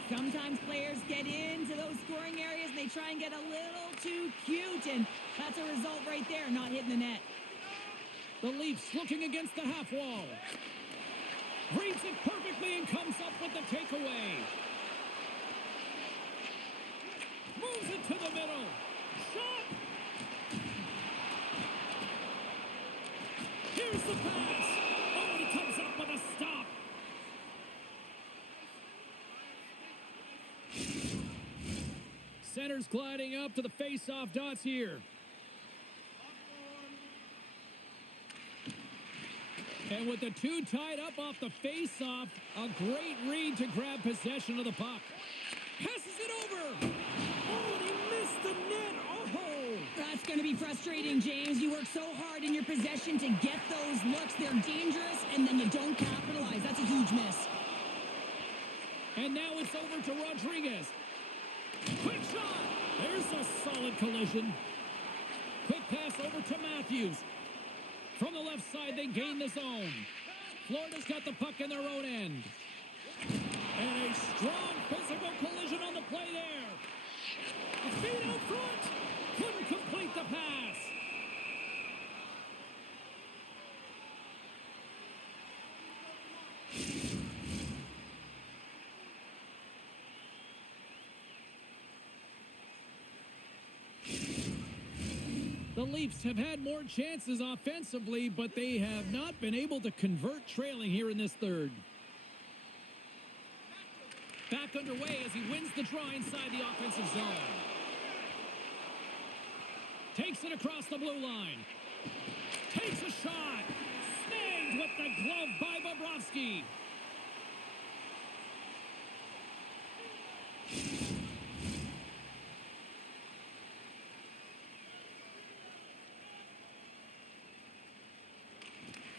Sometimes players get into those scoring areas and they try and get a little too cute, and that's a result right there, not hitting the net. The Leafs looking against the half wall. Reads it perfectly and comes up with the takeaway. Moves it to the middle. Shot! Here's the pass. Oh, and he comes up with a stop. Center's gliding up to the face-off dots here. And with the two tied up off the face-off, a great read to grab possession of the puck. Passes it over. Oh, and he missed the net. Oh! That's going to be frustrating, James. You work so hard in your possession to get those looks. They're dangerous, and then you don't capitalize. That's a huge miss. And now it's over to Rodriguez. Quick shot. There's a solid collision. Quick pass over to Matthews. From the left side, they gain the zone. Florida's got the puck in their own end. And a strong physical collision on the play there. A feed out front. Couldn't complete the pass. The Leafs have had more chances offensively, but they have not been able to convert, trailing here in this third. Back underway as he wins the draw inside the offensive zone. Takes it across the blue line. Takes a shot. Snagged with the glove by Bobrovsky.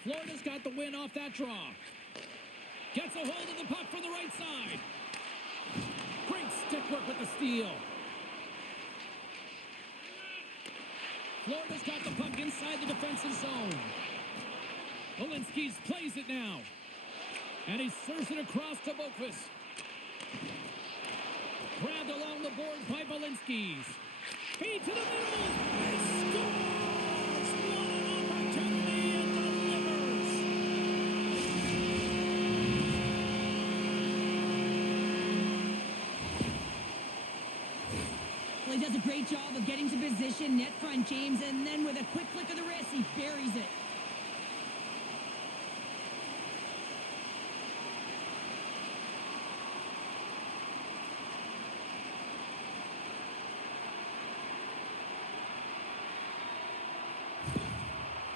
Florida's got the win off that draw. Gets a hold of the puck from the right side. Great stick work with the steal. Florida's got the puck inside the defensive zone. Walensky's plays it now. And he serves it across to Boquist. Grabbed along the boards by Walensky's. Feed to the middle. He scores! What an opportunity and delivers! Well, he does a great job of getting to position, net front, James, and then with a quick flick of the wrist, he buries it.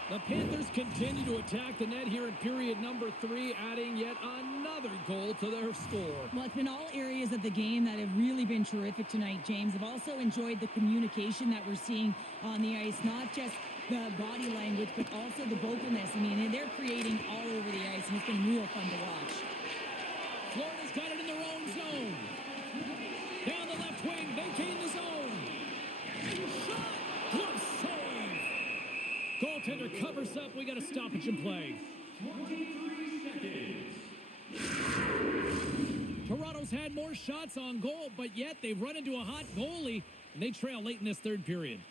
The Panthers continue to attack the net here in period number 3, adding yet another goal to their score. Well, it's been all areas of the game that have really been terrific tonight, James. I've also enjoyed the communication that we're seeing on the ice, not just the body language, but also the vocalness. I mean, they're creating all over the ice, and it's been real fun to watch. Florida's got it in their own zone. Down the left wing, they gain the zone. Shot! Glove save! recovers up. We got a stoppage in play. 23 seconds. Toronto's had more shots on goal, but yet they've run into a hot goalie, and they trail late in this third period.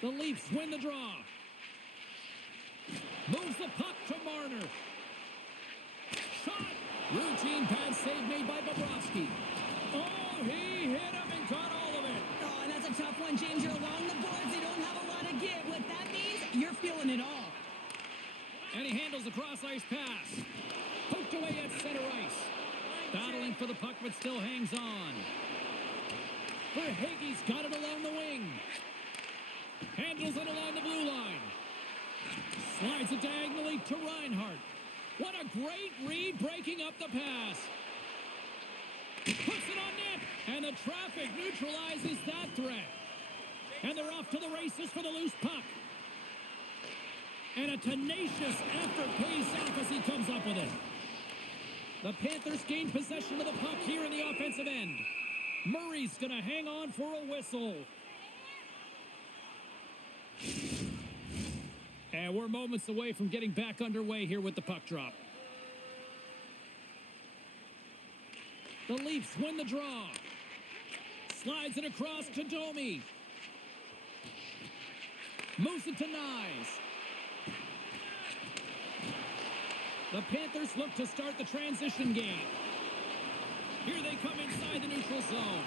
The Leafs win the draw. Moves the puck to Marner. Shot. Routine pad save made by Bobrovsky. Oh, he hit him and caught all of it. Oh, and that's a tough one, James. You're along the boards. They don't have a lot of give. What that means, you're feeling it all. And he handles the cross-ice pass. Poked away at center ice. Battling for the puck, but still hangs on. Verhaeghe's got it along the wing. Handles it along the blue line. Slides it diagonally to Reinhart. What a great read, breaking up the pass. Puts it on net, and the traffic neutralizes that threat. And they're off to the races for the loose puck. And a tenacious effort pays off as he comes up with it. The Panthers gain possession of the puck here in the offensive end. Murray's going to hang on for a whistle. And we're moments away from getting back underway here with the puck drop. The Leafs win the draw. Slides it across to Domi. Moves it to Nyes. The Panthers look to start the transition game. Here they come inside the neutral zone.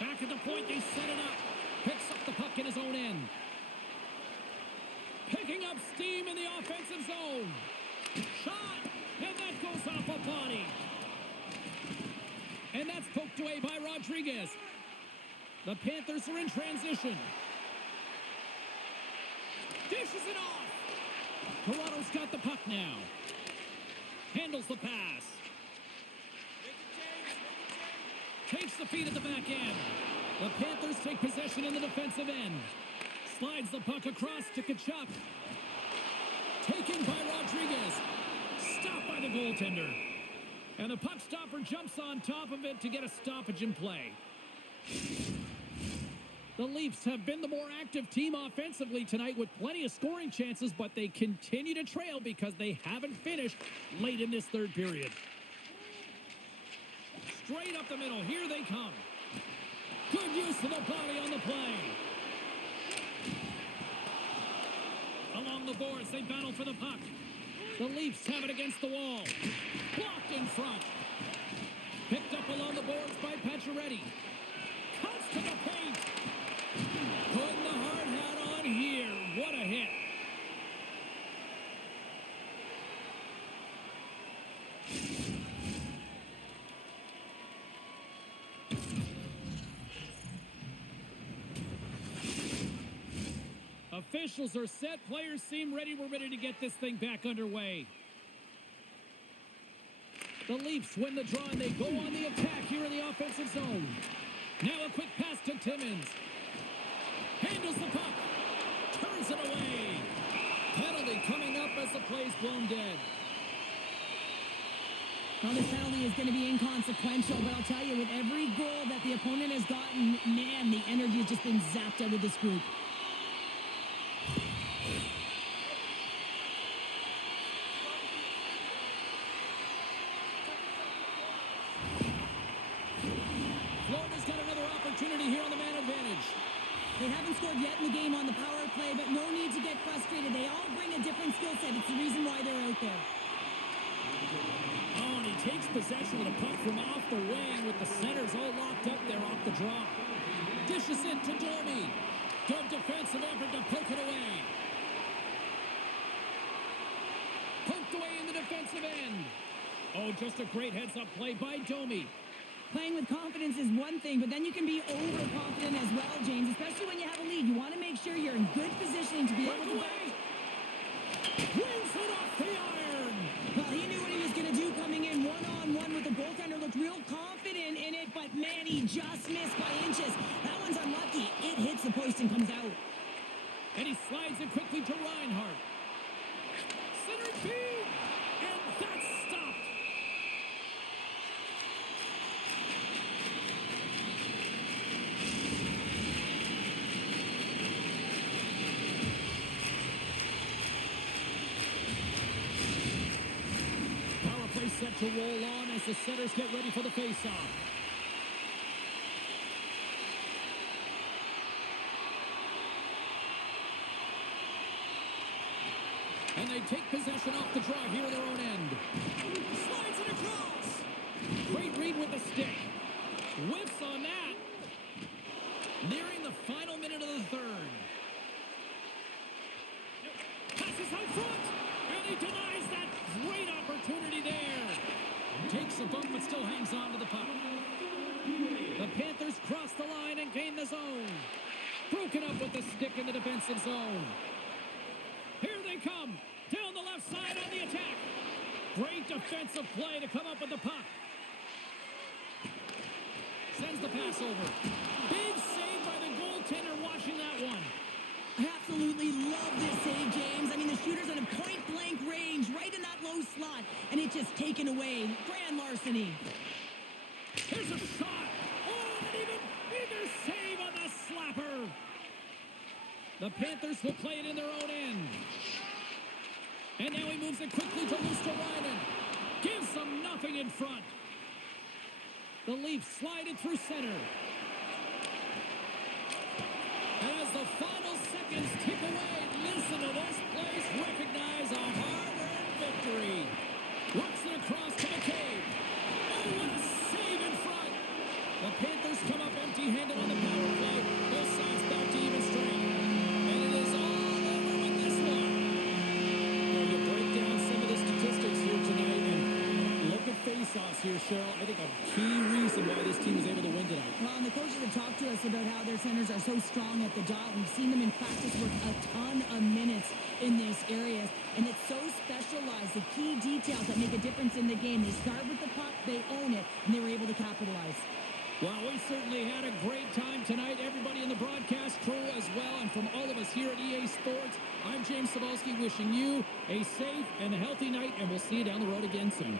Back at the point, they set it up. Picks up the puck in his own end. Picking up steam in the offensive zone. Shot! And that goes off a body. And that's poked away by Rodriguez. The Panthers are in transition. Dishes it off. Toronto's got the puck now. Handles the pass. Takes the feed at the back end. The Panthers take possession in the defensive end. Slides the puck across to Tkachuk. Taken by Rodriguez. Stopped by the goaltender. And the puck stopper jumps on top of it to get a stoppage in play. The Leafs have been the more active team offensively tonight with plenty of scoring chances, but they continue to trail because they haven't finished late in this third period. Straight up the middle. Here they come. Good use of the body on the play. Along the boards, they battle for the puck. The Leafs have it against the wall. Blocked in front. Picked up along the boards by Pacioretty. Cuts to the paint. Putting the hard hat on here. What a hit. Officials are set. Players seem ready. We're ready to get this thing back underway. The Leafs win the draw, and they go on the attack here in the offensive zone. Now a quick pass to Timmins. Handles the puck. Turns it away. Penalty coming up as the play's blown dead. Well, this penalty is going to be inconsequential, but I'll tell you, with every goal that the opponent has gotten, man, the energy has just been zapped out of this group. Florida's got another opportunity here on the man advantage. They haven't scored yet in the game on the power play, but no need to get frustrated. They all bring a different skill set. It's the reason why they're out there. Oh, and he takes possession of the puck from off the wing with the centers all locked up there off the draw. Dishes it to Domi. Good defensive effort to poke it away. Poked away in the defensive end. Oh, just a great heads-up play by Domi. Playing with confidence is one thing, but then you can be overconfident as well, James, especially when you have a lead. You want to make sure you're in good positioning to be able to... Wins it off the iron. Well, he knew what he was going to do coming in one-on-one with the goaltender. Looked real confident in it, but man, he just missed by inches. That one's unlucky. It hits the post and comes out. And he slides it quickly to Reinhart. Center feed. And that's stopped. set to roll on as the setters get ready for the faceoff. And they take possession off the draw here in their own end. Slides it across. Great read with the stick. Whiffs on that. Nearing the final minute of the third. Passes out front. And he denies that great opportunity there. Takes a bump but still hangs on to the puck. The Panthers cross the line and gain the zone. Broken up with the stick in the defensive zone. Here they come. Down the left side on the attack. Great defensive play to come up with the puck. Sends the pass over. Big save by the goaltender watching that one. I absolutely love this save, James. I mean, the shooter's on a point-blank range, right in that low slot, and it's just taken away. Grand larceny. Here's a shot. Oh, and even bigger save on the slapper. The Panthers will play it in their own end. And now he moves it quickly to Luosterainen. Gives them nothing in front. The Leafs slide it through center. As the final seconds tick away, listen to this place recognize a hard-earned victory. Works it across to McCabe. Oh, what a save in front. The Panthers come up empty-handed on the power play. Both sides back to even strength. And it is all over with this one. Now you break down some of the statistics here tonight and look at face-offs here, Cheryl. I think a key reason why this team was able to win tonight. Well, and the coaches have talked to us about how their centers are so strong at the dot. We've seen them in practice work a ton of minutes in this area, and it's so specialized. The key details that make a difference in the game. They start with the puck, they own it, and they were able to capitalize. Well, we certainly had a great time tonight. Everybody in the broadcast crew as well, and from all of us here at EA Sports, I'm James Cebulski wishing you a safe and healthy night, and we'll see you down the road again soon.